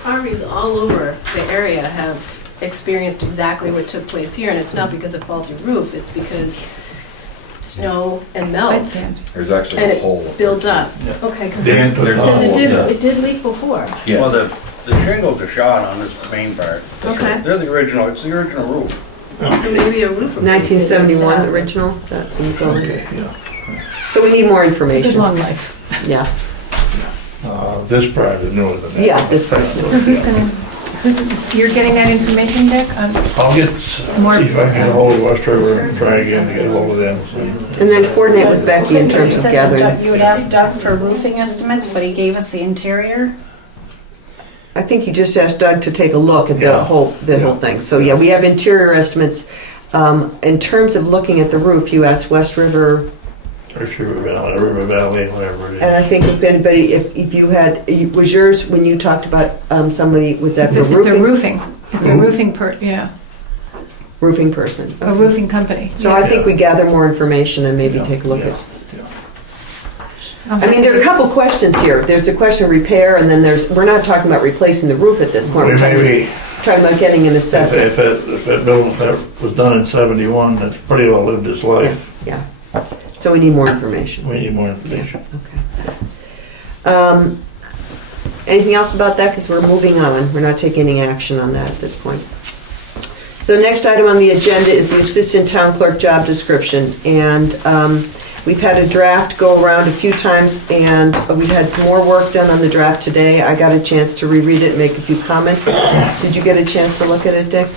properties all over the area have experienced exactly what took place here, and it's not because of faulty roof, it's because snow and Ice melts, dams. There's actually and a hole. it builds up. Yeah. Okay, because There's a hole, it did leak before. Yeah. Well, the shingles are shot on this main part. Okay. They're the original, it's the original roof. So maybe a roof replacement 1971 instead. original, that's when you go in. Okay, yeah. So we need more It's a good information. long life. Yeah, This part is newer than that. yeah, this person. So who's gonna, You're getting that information, Dick? I'll see if More- I can get a hold of West River and try again to get a hold of them. And then coordinate with Becky in terms You of said gathering. you would ask Doug for roofing estimates, but he gave us the interior. I think you just asked Doug to take a look at the Yeah. whole Yeah. thing. So yeah, we have interior estimates. In terms of looking at the roof, you asked West River, Or River Valley, whatever it and I is. think if anybody, if you had, was yours when you talked about somebody, was that It's the a roofing? roofing. It's a roofing Roofing person. a roofing company. So I think we gather more information and maybe Yeah, take a look yeah, at. yeah. I mean, there are a couple questions here. There's a question of repair, and then we're not talking about replacing the roof at this point. We We're maybe, talking about getting an assessment. if that building that was done in 71, that's pretty well lived its life. Yeah. So we need more information. We need more information. Okay. Anything else about that? Because we're moving on. We're not taking any action on that at this point. So next item on the agenda is the Assistant Town Clerk job description. And we've had a draft go around a few times, and we had some more work done on the draft today. I got a chance to reread it and make a few comments. Did you get a chance to look at it, Dick?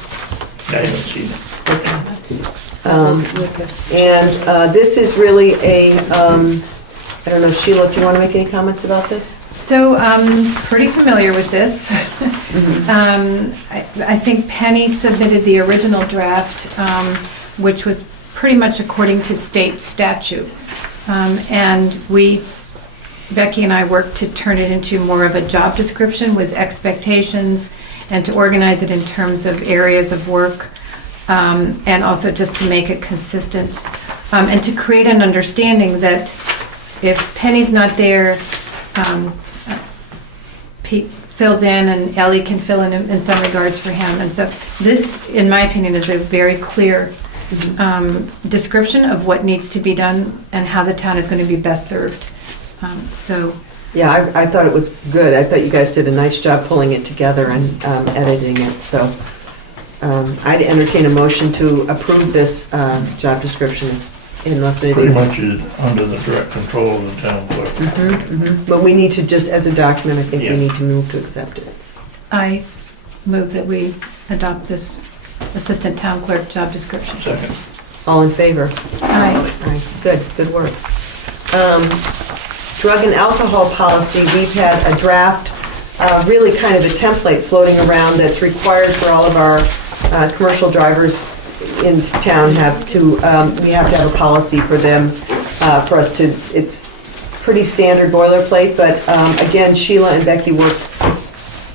I haven't seen it. And this is really I don't know, Sheila, if you want to make any comments about this? So I'm pretty familiar with this. I think Penny submitted the original draft, which was pretty much according to state statute. And Becky and I worked to turn it into more of a job description with expectations and to organize it in terms of areas of work, and also just to make it consistent, and to create an understanding that if Penny's not there, Pete fills in and Ellie can fill in some regards for him. And so this, in my opinion, is a very clear description of what needs to be done and how the town is going to be best served. So. Yeah, I thought it was good. I thought you guys did a nice job pulling it together and editing it. So I'd entertain a motion to approve this job description unless anything. Pretty much is under the direct control of the town clerk. But we need to just, as a document, I think Yeah. we need to move to accept it. I move that we adopt this assistant town clerk job description. Second. All in favor? Aye. Aye. Good work. Drug and alcohol policy, we've had a draft, really kind of a template floating around that's required for all of our commercial drivers in town we have to have a policy for them, for us to, it's pretty standard boilerplate, but again, Sheila and Becky worked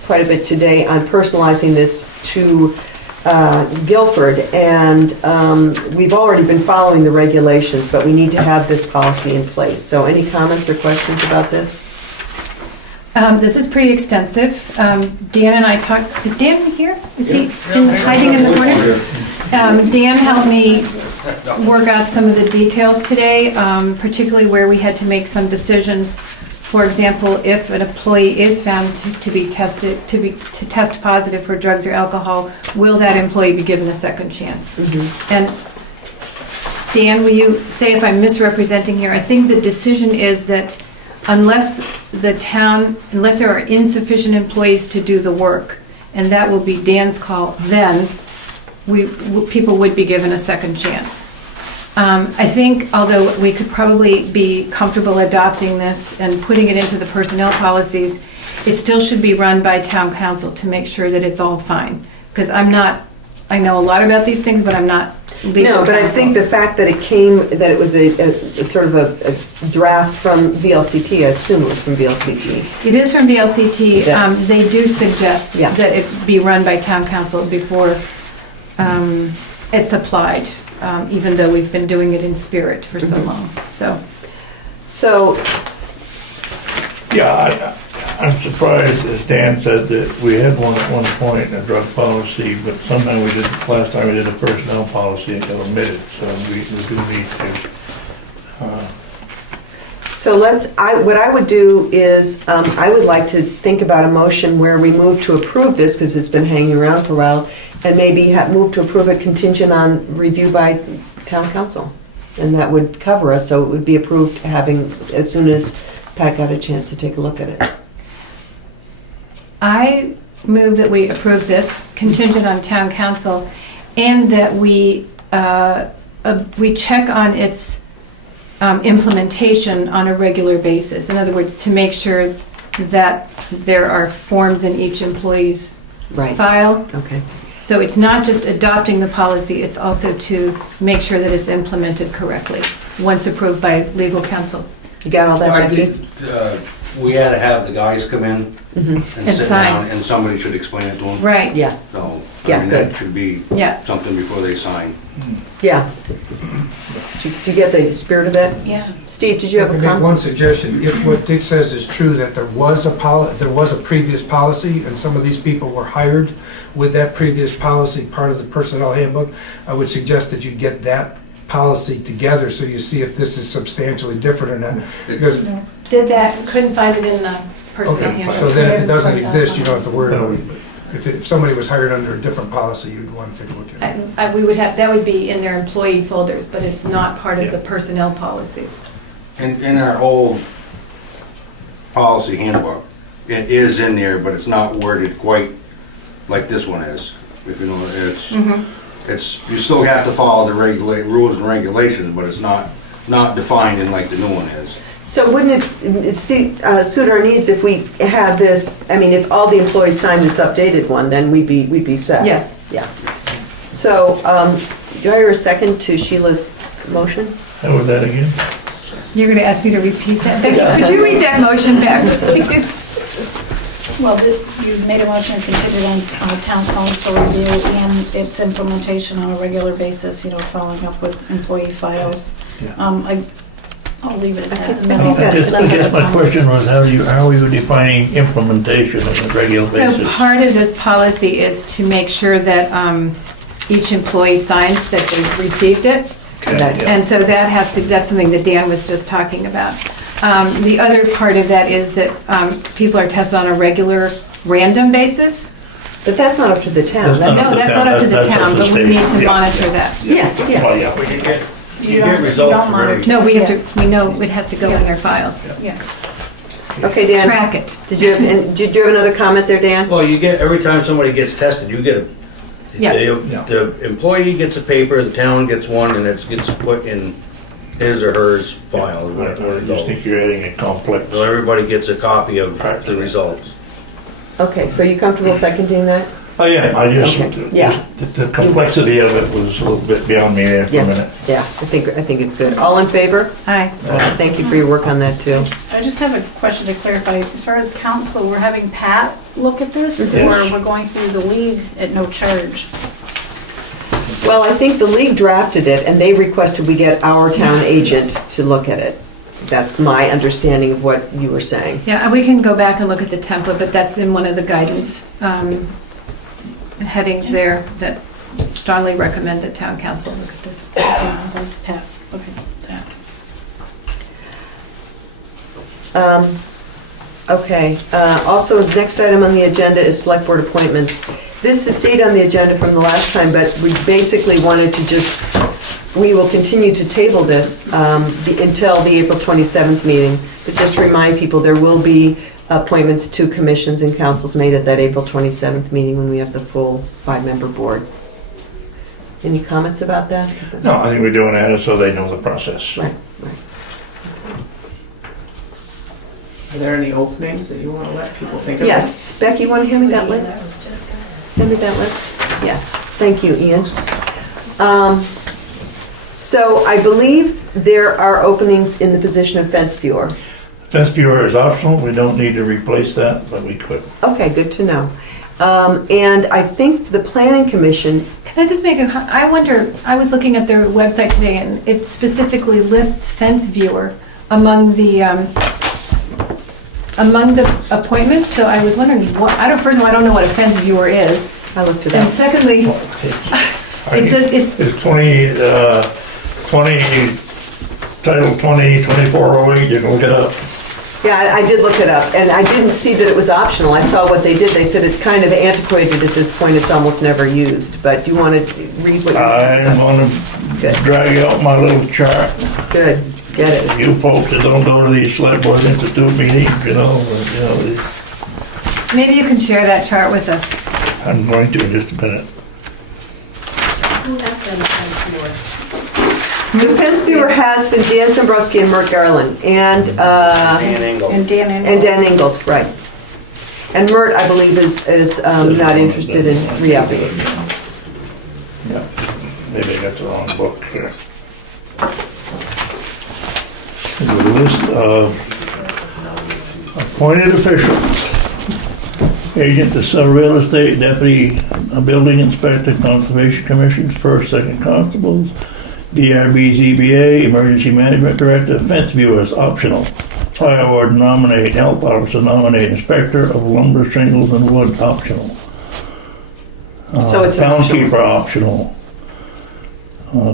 quite a bit today on personalizing this to Guilford, and we've already been following the regulations, but we need to have this policy in place. So any comments or questions about this? This is pretty extensive. Dan and I talked, is Dan here? Is he hiding in the corner? Dan helped me work out some of the details today, particularly where we had to make some decisions. For example, if an employee is found to be tested, to test positive for drugs or alcohol, will that employee be given a second chance? And Dan, will you say if I'm misrepresenting here? I think the decision is that unless there are insufficient employees to do the work, and that will be Dan's call, then people would be given a second chance. I think, although we could probably be comfortable adopting this and putting it into the personnel policies, it still should be run by town council to make sure that it's all fine. Because I know a lot about these things, but I'm not legal No, but I counsel. think the fact that it was a sort of a draft from VLCT, I assume it was from VLCT. It is from VLCT. Yeah. They do suggest Yeah. that it be run by town council before it's applied, even though we've been doing it in spirit for so long. So, Yeah, I'm surprised, as Dan said, that we had one at one point, a drug policy, but sometime last time we did a personnel policy, it got omitted, so we do need to. what I would do is, I would like to think about a motion where we move to approve this, because it's been hanging around for a while, and maybe move to approve it contingent on review by town council. And that would cover us, so it would be approved as soon as Pat got a chance to take a look at it. I move that we approve this contingent on town council, and that we check on its implementation on a regular basis. In other words, to make sure that there are forms in each employee's Right. file. Okay. So it's not just adopting the policy, it's also to make sure that it's implemented correctly, once approved by legal counsel. You got all that, I Becky? think we had to have the guys come in And and sit sign. down, and somebody should explain it to them. Right. Yeah, So, Yeah, I mean, good. that should be Yeah. something before they sign. yeah. Did you get the spirit of that? Yeah. Steve, did you have I a can make comment? one suggestion. If what Dick says is true, that there was a previous policy, and some of these people were hired with that previous policy, part of the personnel handbook, I would suggest that you get that policy together so you see if this is substantially different or not. Because, Did that, couldn't find it in the personnel okay, handbook. so then if it doesn't exist, you don't have to worry about it. If somebody was hired under a different policy, you'd want to take a look at it. We would have, that would be in their employee folders, but it's not part of the personnel policies. In our old policy handbook, it is in there, but it's not worded quite like this one is. If you know, it's, you still have to follow the rules and regulations, but it's not defined in like the new one is. So wouldn't it suit our needs if we have this, I mean, if all the employees signed this updated one, then we'd be set? Yes. Yeah. So, do I hear a second to Sheila's motion? How was that again? You're going to ask me to repeat that? Becky, could you read that motion back, please? Well, you made a motion contingent on town council review and its implementation on a regular basis, following up with employee files. I'll leave it at that. and then I'll- I guess my question was, how are you defining implementation on a regular So basis? part of this policy is to make sure that each employee signs that they've received it. Okay, yeah. And so that's something that Dan was just talking about. The other part of that is that people are tested on a regular, random basis. But that's not up to the town. That's No, that's not up to the That's up town, to but we state. need to Yeah. monitor that. Yeah, yeah. Well, yeah. You get results don't from monitor. every. No, we know it has to go in their files. Yeah. Okay, Dan, Track it. did you have another comment there, Dan? Well, you get, every time somebody gets tested, you get Yeah. the employee gets a paper, the town gets one, and it gets put in his or hers file. I where it just goes. think you're adding a complex. So everybody gets a copy of the results. Okay, so you comfortable seconding that? Oh, yeah, I just, Okay, yeah. the complexity of it was a little bit beyond me there for a minute. Yeah, I think it's good. All in favor? Aye. Thank you for your work on that, too. I just have a question to clarify. As far as council, we're having Pat look at this, Yes. or we're going through the league at no charge? Well, I think the league drafted it, and they requested we get our town agent to look at it. That's my understanding of what you were saying. Yeah, and we can go back and look at the template, but that's in one of the guidance headings there that strongly recommend that town council look at this. Pat, okay, Pat. Okay, also, the next item on the agenda is select board appointments. This has stayed on the agenda from the last time, but we basically wanted to we will continue to table this until the April 27th meeting. But just to remind people, there will be appointments to commissions and councils made at that April 27th meeting when we have the full 5-member board. Any comments about that? No, I think we're doing that so they know the process. Right. Are there any openings that you want to let people think of? Yes, Becky, you want to hand me that list? Hand me that list? Yes, thank you, Ian. So I believe there are openings in the position of fence viewer. Fence viewer is optional, we don't need to replace that, but we could. Okay, good to know. And I think the planning commission, Can I just make I wonder, I was looking at their website today and it specifically lists fence viewer among the appointments, so I was wondering first of all, I don't know what a fence viewer is. I looked it And up. secondly, it says It's 20, Title 20, 2408, you can look it up. Yeah, I did look it up, and I didn't see that it was optional. I saw what they did. They said it's kind of antiquated at this point. It's almost never used. But do you want to read what you... I'm gonna drag out my little chart. Good, get it. You folks that don't go to these Select Board Institute meetings, Maybe you can share that chart with us. I'm going to in just a minute. Who has done the fence viewer? New fence viewer has been Dan Zimbrowski and Mert Garland, and Dan Engel. And Dan and. And Dan Ingold, right. And Mert, I believe, is not interested in re-upping it. Yeah, maybe I got the wrong book here. The list of appointed officials. Agent to sell real estate, deputy building inspector, conservation commissions, first, second constables, DRB, ZBA, emergency management director, fence viewers, optional. Fire warden nominate, health officer nominate, inspector of lumber, shingles, and wood, optional. So it's Townkeeper, optional.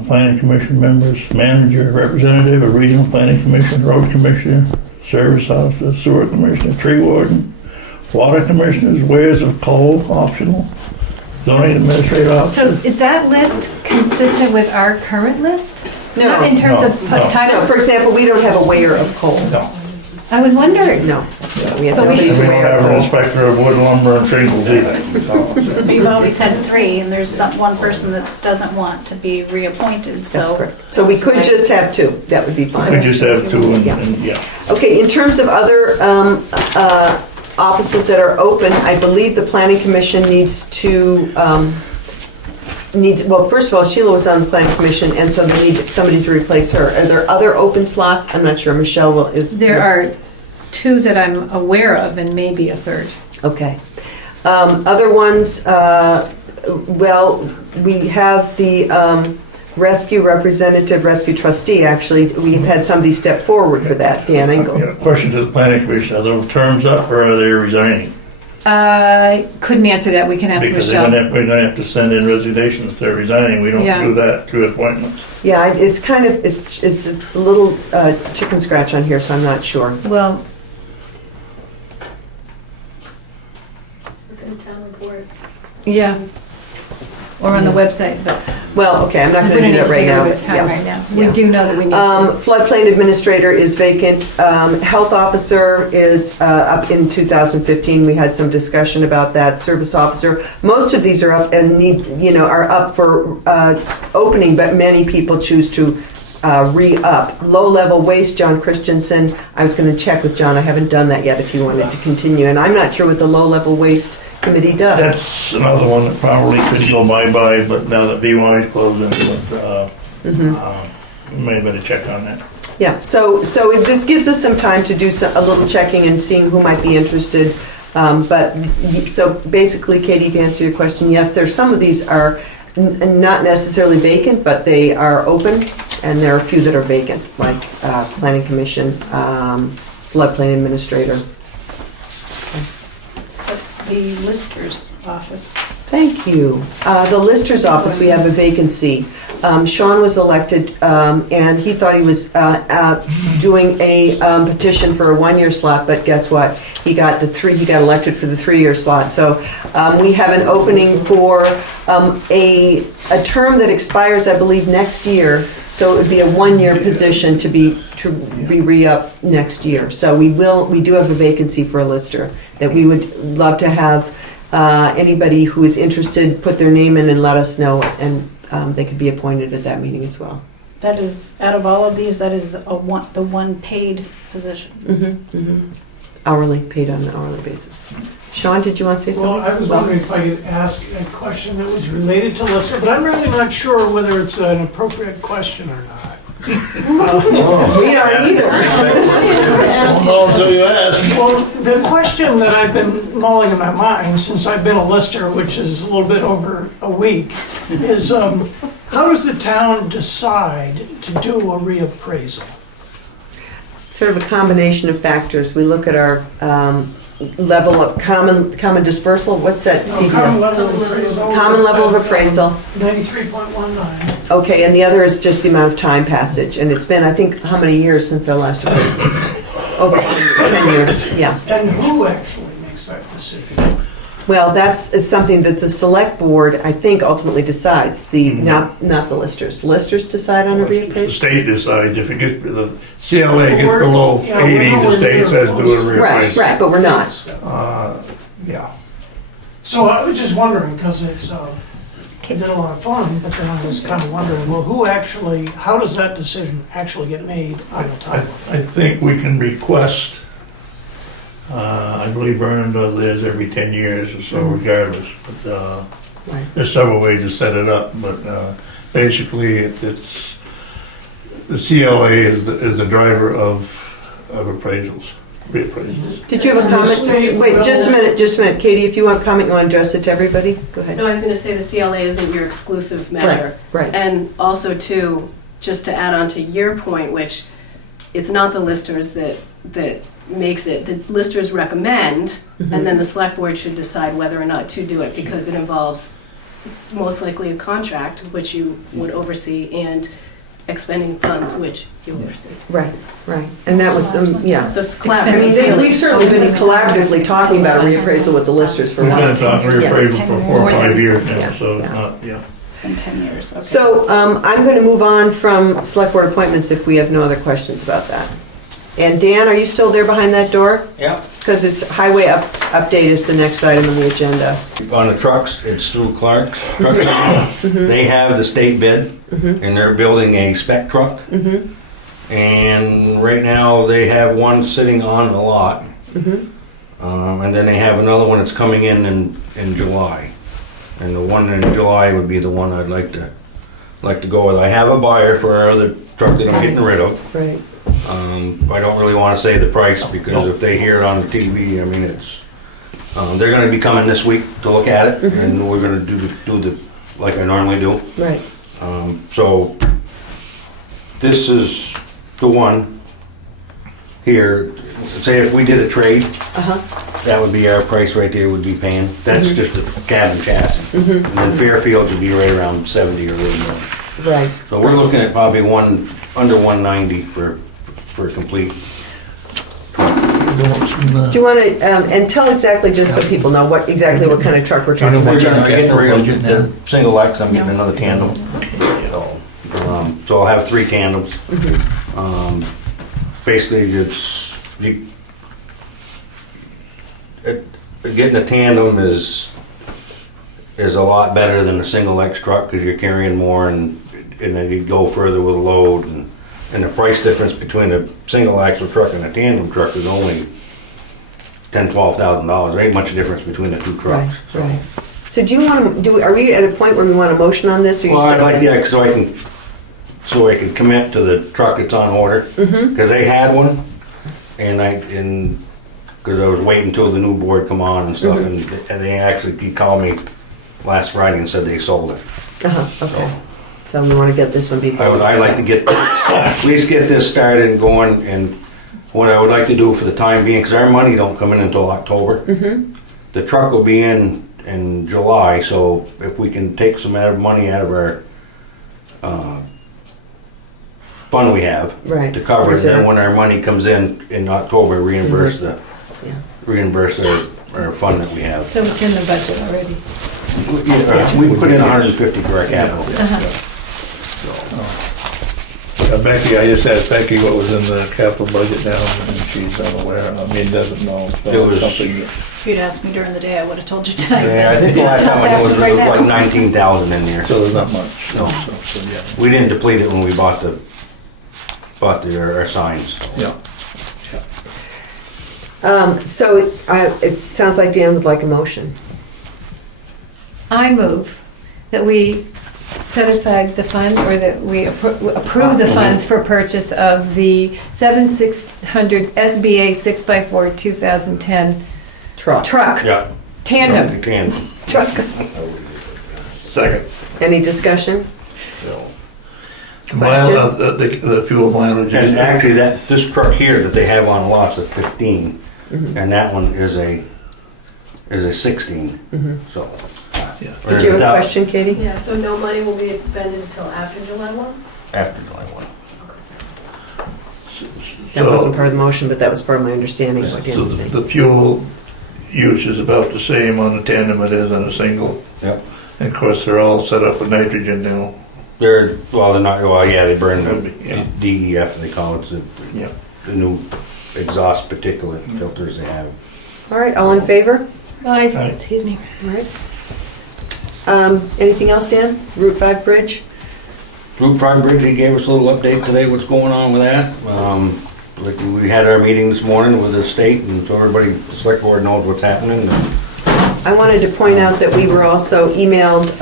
Planning commission members, manager, representative of regional planning commission, road commissioner, service officer, sewer commissioner, tree warden, water commissioners, wares of coal, optional. Zoning administrator, optional. So is that list consistent with our current list? No. Not in terms of No. No, titles? for example, we don't have a weigher of coal. No. I was wondering. No. We have But we- nobody And to we don't weigh have an our coal. inspector of wood, lumber, and shingles either. So, We've always had 3, and there's one person that doesn't want to be reappointed, so. That's correct. So we could just have 2, that would be we fine. just have 2 and, Yeah. yeah. Okay, in terms of other offices that are open, I believe the planning commission needs to, well, first of all, Sheila was on the planning commission, and so they need somebody to replace her. Are there other open slots? I'm not sure. Michelle is. There are 2 that I'm aware of and maybe a third. Okay. Other ones, well, we have the rescue representative, rescue trustee, actually. We've had somebody step forward for that, Dan Engel. Yeah, question to the planning commission, are those terms up or are they resigning? I couldn't answer that. We can ask Because Michelle. we're gonna have to send in resignations if they're resigning. We don't Yeah. do that through appointments. Yeah, it's kind of, it's a little chicken scratch on here, so I'm not sure. Well, Look at the town report. yeah. Or on the website, but Well, okay, I'm not we going to don't do need that to right take now. everybody's time Yeah. right now. We Yeah. do know that we need to. Floodplain administrator is vacant. Health officer is up in 2015. We had some discussion about that. Service officer. Most of these are up and are up for opening, but many people choose to re-up. Low-level waste, John Christensen. I was going to check with John. I haven't done that yet if you wanted to continue. And I'm not sure what the low-level waste committee does. That's another one that probably could go bye-bye, but now that BY is closing, maybe better check on that. Yeah, so this gives us some time to do a little checking and seeing who might be interested. So basically, Katie, to answer your question, yes, there's some of these are not necessarily vacant, but they are open, and there are a few that are vacant, like Planning Commission, Floodplain Administrator. The Lister's office. Thank you. The Lister's office, we have a vacancy. Sean was elected, and he thought he was doing a petition for a 1-year slot, but guess what? He got elected for the 3-year slot. So we have an opening for a term that expires, I believe, next year. So it would be a 1-year position to be re-up next year. So we do have a vacancy for a Lister that we would love to have anybody who is interested put their name in and let us know, and they could be appointed at that meeting as well. That is, out of all of these, that is the one paid position. Hourly, paid on an hourly basis. Sean, did you want to say Well, something? I was wondering if I could ask a question that was related to Lister, but I'm really not sure whether it's an appropriate question or not. We aren't either. Don't know until you ask. Well, the question that I've been mulling in my mind since I've been a Lister, which is a little bit over a week, is how does the town decide to do a reappraisal? Sort of a combination of factors. We look at our level of common dispersal. What's that? Common level of appraisal. Common level of appraisal. 93.19. Okay, and the other is just the amount of time passage. And it's been, I think, how many years since our last appraisal? Over 10 years, yeah. And who actually makes that decision? Well, it's something that the select board, I think, ultimately decides. Not the listers. The listers decide on a The reappraisal. state decides if it gets, the CLA gets below 80, the state says do a reappraisal. Right, but we're not. Yeah. So I was just wondering, because it's, been a lot of fun, but then I was kind of wondering, well, who actually, how does that decision actually get made on the I timeline? think we can request, I believe Vernon does theirs every 10 years or so regardless, but Right. there's several ways to set it up, but basically it's, the CLA is the driver of appraisals, reappraisals. Did you have a comment? Wait, just a minute, Katie, if you want to comment, you want to address it to everybody? Go ahead. No, I was gonna say the CLA isn't your exclusive measure. Right. And also too, just to add on to your point, which it's not the listers that makes it, the listers recommend, and then the select board should decide whether or not to do it, because it involves most likely a contract, which you would oversee, and expending funds, which you oversee. Right, right. And that was, yeah. So it's I mean, collaborative. we've certainly been collaboratively talking about a reappraisal with the listers for a We've while. been talking reappraisal for 4 or 5 years now, Yeah, so it's yeah. not, yeah. It's been 10 years, okay. So I'm going to move on from select board appointments if we have no other questions about that. And Dan, are you still there behind that door? Yeah. Because it's highway update is the next item on the agenda. On the trucks, it's through Clark's Truck Company. They have the state bid, and they're building a spec truck. And right now, they have one sitting on the lot. And then they have another one that's coming in July. And the one in July would be the one I'd like to go with. I have a buyer for our other truck that I'm getting rid of. Right. I don't really want to say the price, because if they hear it on the TV, I mean, it's, they're gonna be coming this week to look at it, and we're gonna do the, like I normally do. Right. So, this is the one here. Say if we did a trade, that would be our price right there, would be paying. That's just the cab and chassis. And then Fairfield would be right around 70 or a little more. Right. So we're looking at probably under 190 for a complete. Do you want to, and tell exactly, just so people know what kind of truck we're talking We're about? getting rid of the single X, I'm getting another tandem. So I'll have 3 tandems. Basically, getting a tandem is a lot better than a single X truck, because you're carrying more, and then you go further with a load, and the price difference between a single axle truck and a tandem truck is only $10,000-$12,000. There ain't much difference between the 2 trucks. Right. So do you want to, are we at a point where we want a motion on this? Or you Well, I'd still- like, yeah, so I can commit to the truck that's on order, because they had one, and because I was waiting until the new board come on and stuff, and they actually, he called me last Friday and said they sold it. Okay. So we want to get this one before. I'd like to at least get this started and going, and what I would like to do for the time being, because our money don't come in until October. The truck will be in July, so if we can take some money out of our fund we have to cover it, then when our money comes in October, reimburse our fund that we have. So it's in the budget already. We put in 150 for our capital. Becky, I just asked Becky what was in the capital budget now, and she's unaware, doesn't know. So It was- something. If you'd asked me during the day, I would have told you tonight. Yeah, I think the last time I knew it was like 19,000 in there. So there's not much. No. So, yeah. We didn't deplete it when we bought our signs. Yeah. So it sounds like Dan would like a motion. I move that we set aside the funds, or that we approve the funds for purchase of the 7600 SBA 6x4 2010 truck. Yeah. Tandem Tandem. truck. Second. Any discussion? The fuel mileage. And actually, this truck here that they have on lots is 15, and that one is a 16. So. Did you have a question, Katie? Yeah, so no money will be expended until after July 1? After July 1. That wasn't part of the motion, but that was part of my understanding of what Dan So was saying. the fuel use is about the same on a tandem it is on a single. Yep. And of course, they're all set up with nitrogen now. They're not. Well, yeah, they burn Yeah. DEF. They call it the new exhaust particulate filters they have. All right, all in favor? Aye. Excuse me. All right. Anything else, Dan? Route 5 Bridge? Route 5 Bridge, he gave us a little update today, what's going on with that. Like, we had our meeting this morning with the state, and so everybody, the select board knows what's happening. I wanted to point out that we were also emailed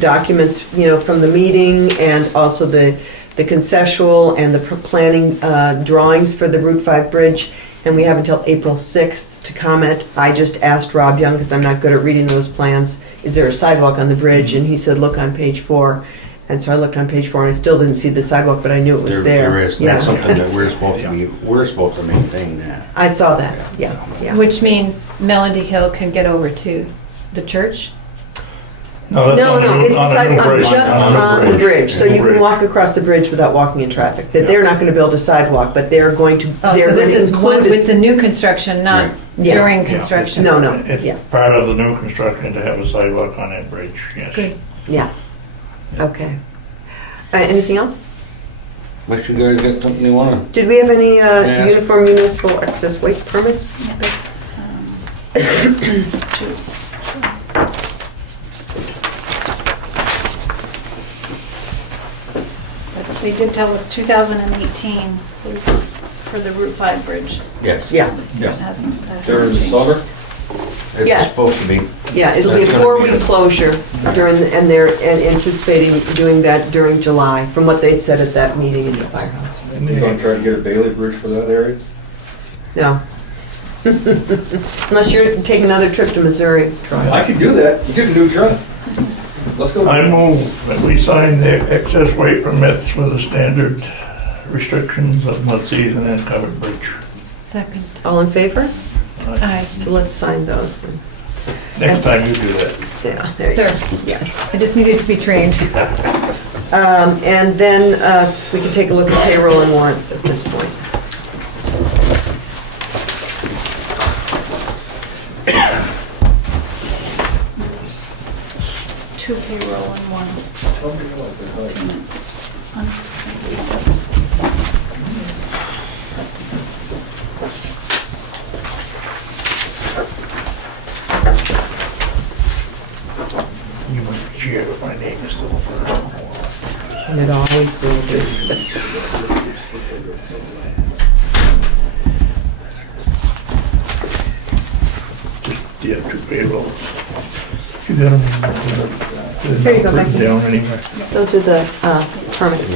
documents, from the meeting, and also the conceptual and the planning drawings for the Route 5 Bridge, and we have until April 6th to comment. I just asked Rob Young, because I'm not good at reading those plans, is there a sidewalk on the bridge? And he said, look on page 4. And so I looked on page 4, and I still didn't see the sidewalk, but I knew it was there. There is, Yeah. that's something that we're supposed to maintain that. I saw that, yeah. Which means Melody Hill can get over to the church? No, that's No, on the no, route- it's a on the sidewalk bridge. just on the bridge, so you can Bridge. walk across the bridge without walking in traffic. That Yeah. they're not gonna build a sidewalk, but they're going to, Oh, they're so going this to is one include with this. the new construction, not Yeah. during Yeah. construction? No, no, It's yeah, part of the new construction to have a sidewalk on that bridge, yes. Good. yeah, okay. Anything else? Unless you guys got something you wanna, Did we have any Yeah. uniform municipal excess weight permits? Yeah, that's, two. But they did tell us 2018 was for the Route 5 bridge. yes. Yeah, It's- Yeah. it hasn't- that During the hasn't summer? It's Yes. supposed to be. yeah, it'll be a That's gonna be 4-week a- closure and they're anticipating doing that during July, from what they'd said at that meeting in the firehouse. You gonna try to get a Bailey Bridge for that area? No. Unless you're taking another trip to Missouri, Troy. I could do that. You get a new truck. Let's go. I move that we sign the excess weight permits with the standard restrictions of mud season and covered bridge. Second. All in favor? Aye. So let's sign those. Next time you do that. Yeah, there you Sir. go. Yes. I just needed to be trained. And then we can take a look at payroll and warrants at this point. There's 2 payroll and 1 payment. You might be here, but my name is still first. And it always will be. Yeah, 2 payrolls. You got them. Here you go, Becky. Down anyway. Those are the permits.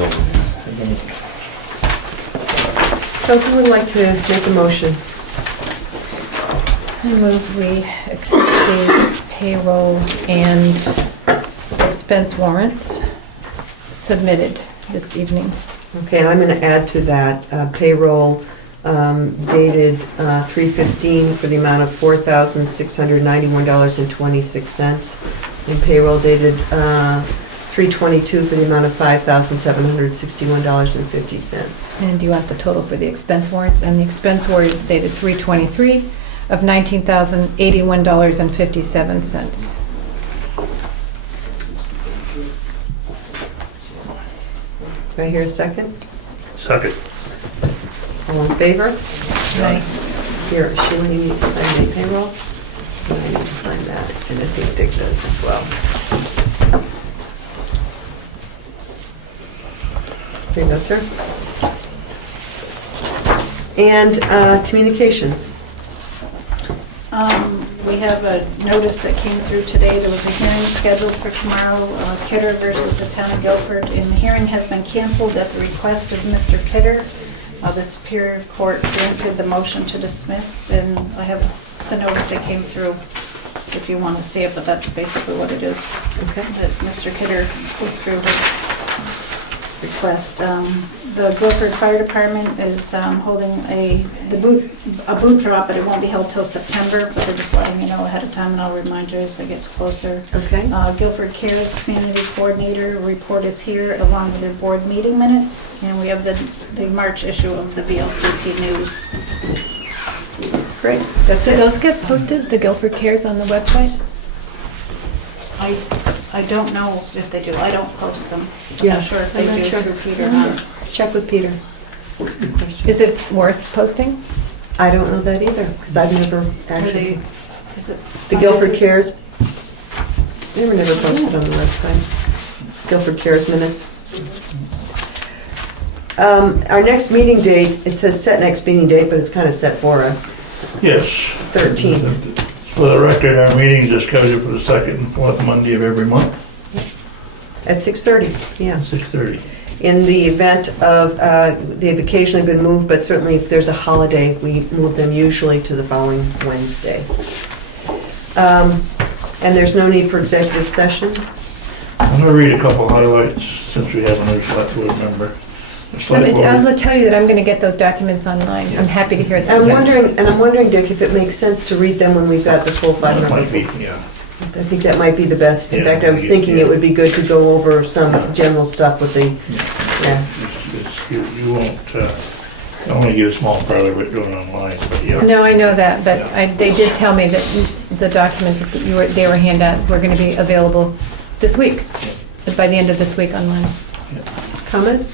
So who would like to make a motion? I move we accept the payroll and expense warrants submitted this evening. Okay, and I'm going to add to that payroll dated 3/15 for the amount of $4,691.26, and payroll dated 3/22 for the amount of $5,761.50. And do you want the total for the expense warrants? And the expense warrants dated 3/23 of $19,081.57. Do I hear a second? Second. All in favor? Aye. Here, Sheila, you need to sign the payroll. And I need to sign that, and I think Dick does as well. There you go, sir. And communications. We have a notice that came through today. There was a hearing scheduled for tomorrow, Kidder versus the town of Guilford, and the hearing has been canceled at the request of Mr. Kidder. The Superior Court granted the motion to dismiss, and I have the notice that came through if you want to see it, but that's basically what it is. Okay. That Mr. Kidder withdrew his request. The Guilford Fire Department is holding a boot drop, but it won't be held till September, but they're just letting you know ahead of time, and I'll remind you as it gets closer. Okay. Guilford Cares Community Coordinator report is here along with their board meeting minutes, and we have the March issue of the VLCT News. Great, that's Do it. those get posted, the Guilford Cares, on the website? I don't know if they do. I don't post them. I'm Yeah, not sure if they I'm not do sure. through Peter or not. Check with Peter. Good question. Is it worth posting? I don't know that either, because I've never Are actually. they The Guilford Cares, they were never posted on the website. Guilford Cares minutes. Our next meeting date, it says set next meeting date, but it's kind of set for us. It's Yes. 13th. For the record, our meetings are scheduled for the second and fourth Monday of every month, At 6:30, yeah. 6:30. In the event of, they've occasionally been moved, but certainly if there's a holiday, we move them usually to the following Wednesday. And there's no need for executive session? I'm gonna read a couple highlights since we have a new select board member. The select board- I'll tell you that I'm going to get those documents online. I'm happy to hear that. And I'm wondering, Dick, if it makes sense to read them when we've got the full That five-member. might be, yeah. I think that might be the best. In Yeah, fact, I was yeah, thinking yeah. it would be good to go over some general stuff with the, yeah. You won't, you only get a small part of it going online, but yeah. No, I know that, but they did tell me that the documents that they were handed out were going to be available this week, by the end of this week online. Comment?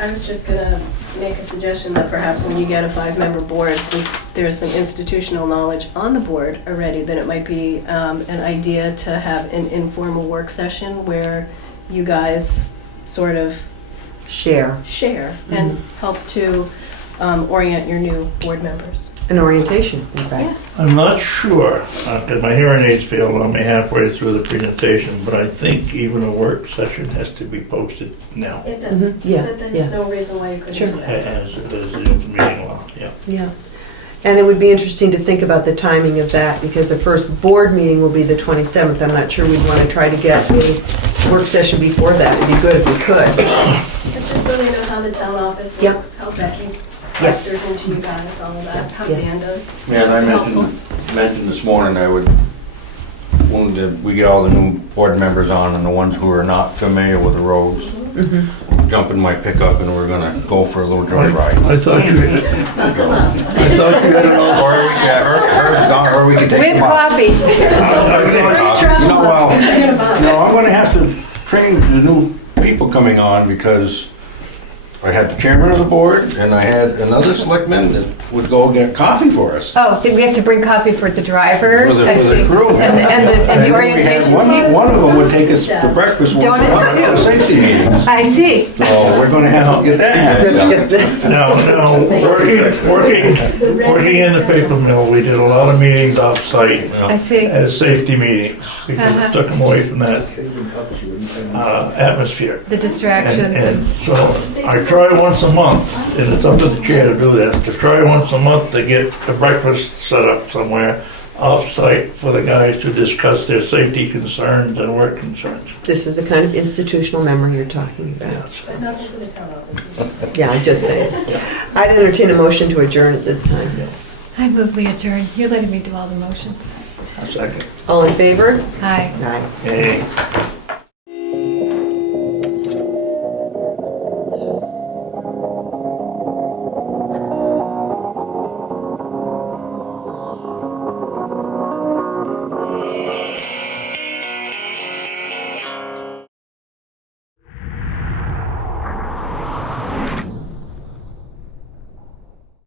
I was just gonna make a suggestion that perhaps when you get a 5-member board, since there's some institutional knowledge on the board already, then it might be an idea to have an informal work session where you guys sort of Share. and help to orient your new board members. An orientation, in fact. Yes. I'm not sure, because my hearing aids failed on me halfway through the presentation, but I think even a work session has to be posted now, It does. Mhm, yeah, But yeah. there's no reason why you couldn't Sure. do that. as is meeting law, yeah. Yeah. And it would be interesting to think about the timing of that, because the first board meeting will be the 27th. I'm not sure we'd want to try to get a work session before that. It'd be good if we could. But just so you know how the town office Yep. works, how Becky Yep. factors into you guys, all of that, how Yeah. Dan does. Yeah, and I mentioned this morning, when we get all the new board members on and the ones who are not familiar with the roads, jump in my pickup and we're gonna go for a little joyride. I thought you had, I thought you had an all. Or, yeah, Herb's gone, or we can take With them out. coffee. You know, well, no, I'm gonna have to train the new people coming on because I had the chairman of the board and I had another selectman that would go get coffee for us. Oh, then we have to bring coffee for the drivers. For I the see. crew. And the we orientation had team. one of them would take us to breakfast once a Donuts month at our too. safety meetings. I see. So we're gonna have to get that happening. Now, working in the paper mill, we did a lot of meetings off-site I see. as safety meetings, because it took them away from that atmosphere. The distractions And so I try once a month, and it's up to the chair to do that, to try once a month to get a breakfast set up somewhere off-site for the guys to discuss their safety concerns and work concerns. This is the kind of institutional memory you're talking about. Yes. But nothing for the town office. Yeah, I'm just saying. I'd entertain a motion to adjourn at this time. I move we adjourn. You're letting me do all the motions. A second. All in favor? Aye. Aye. Hey.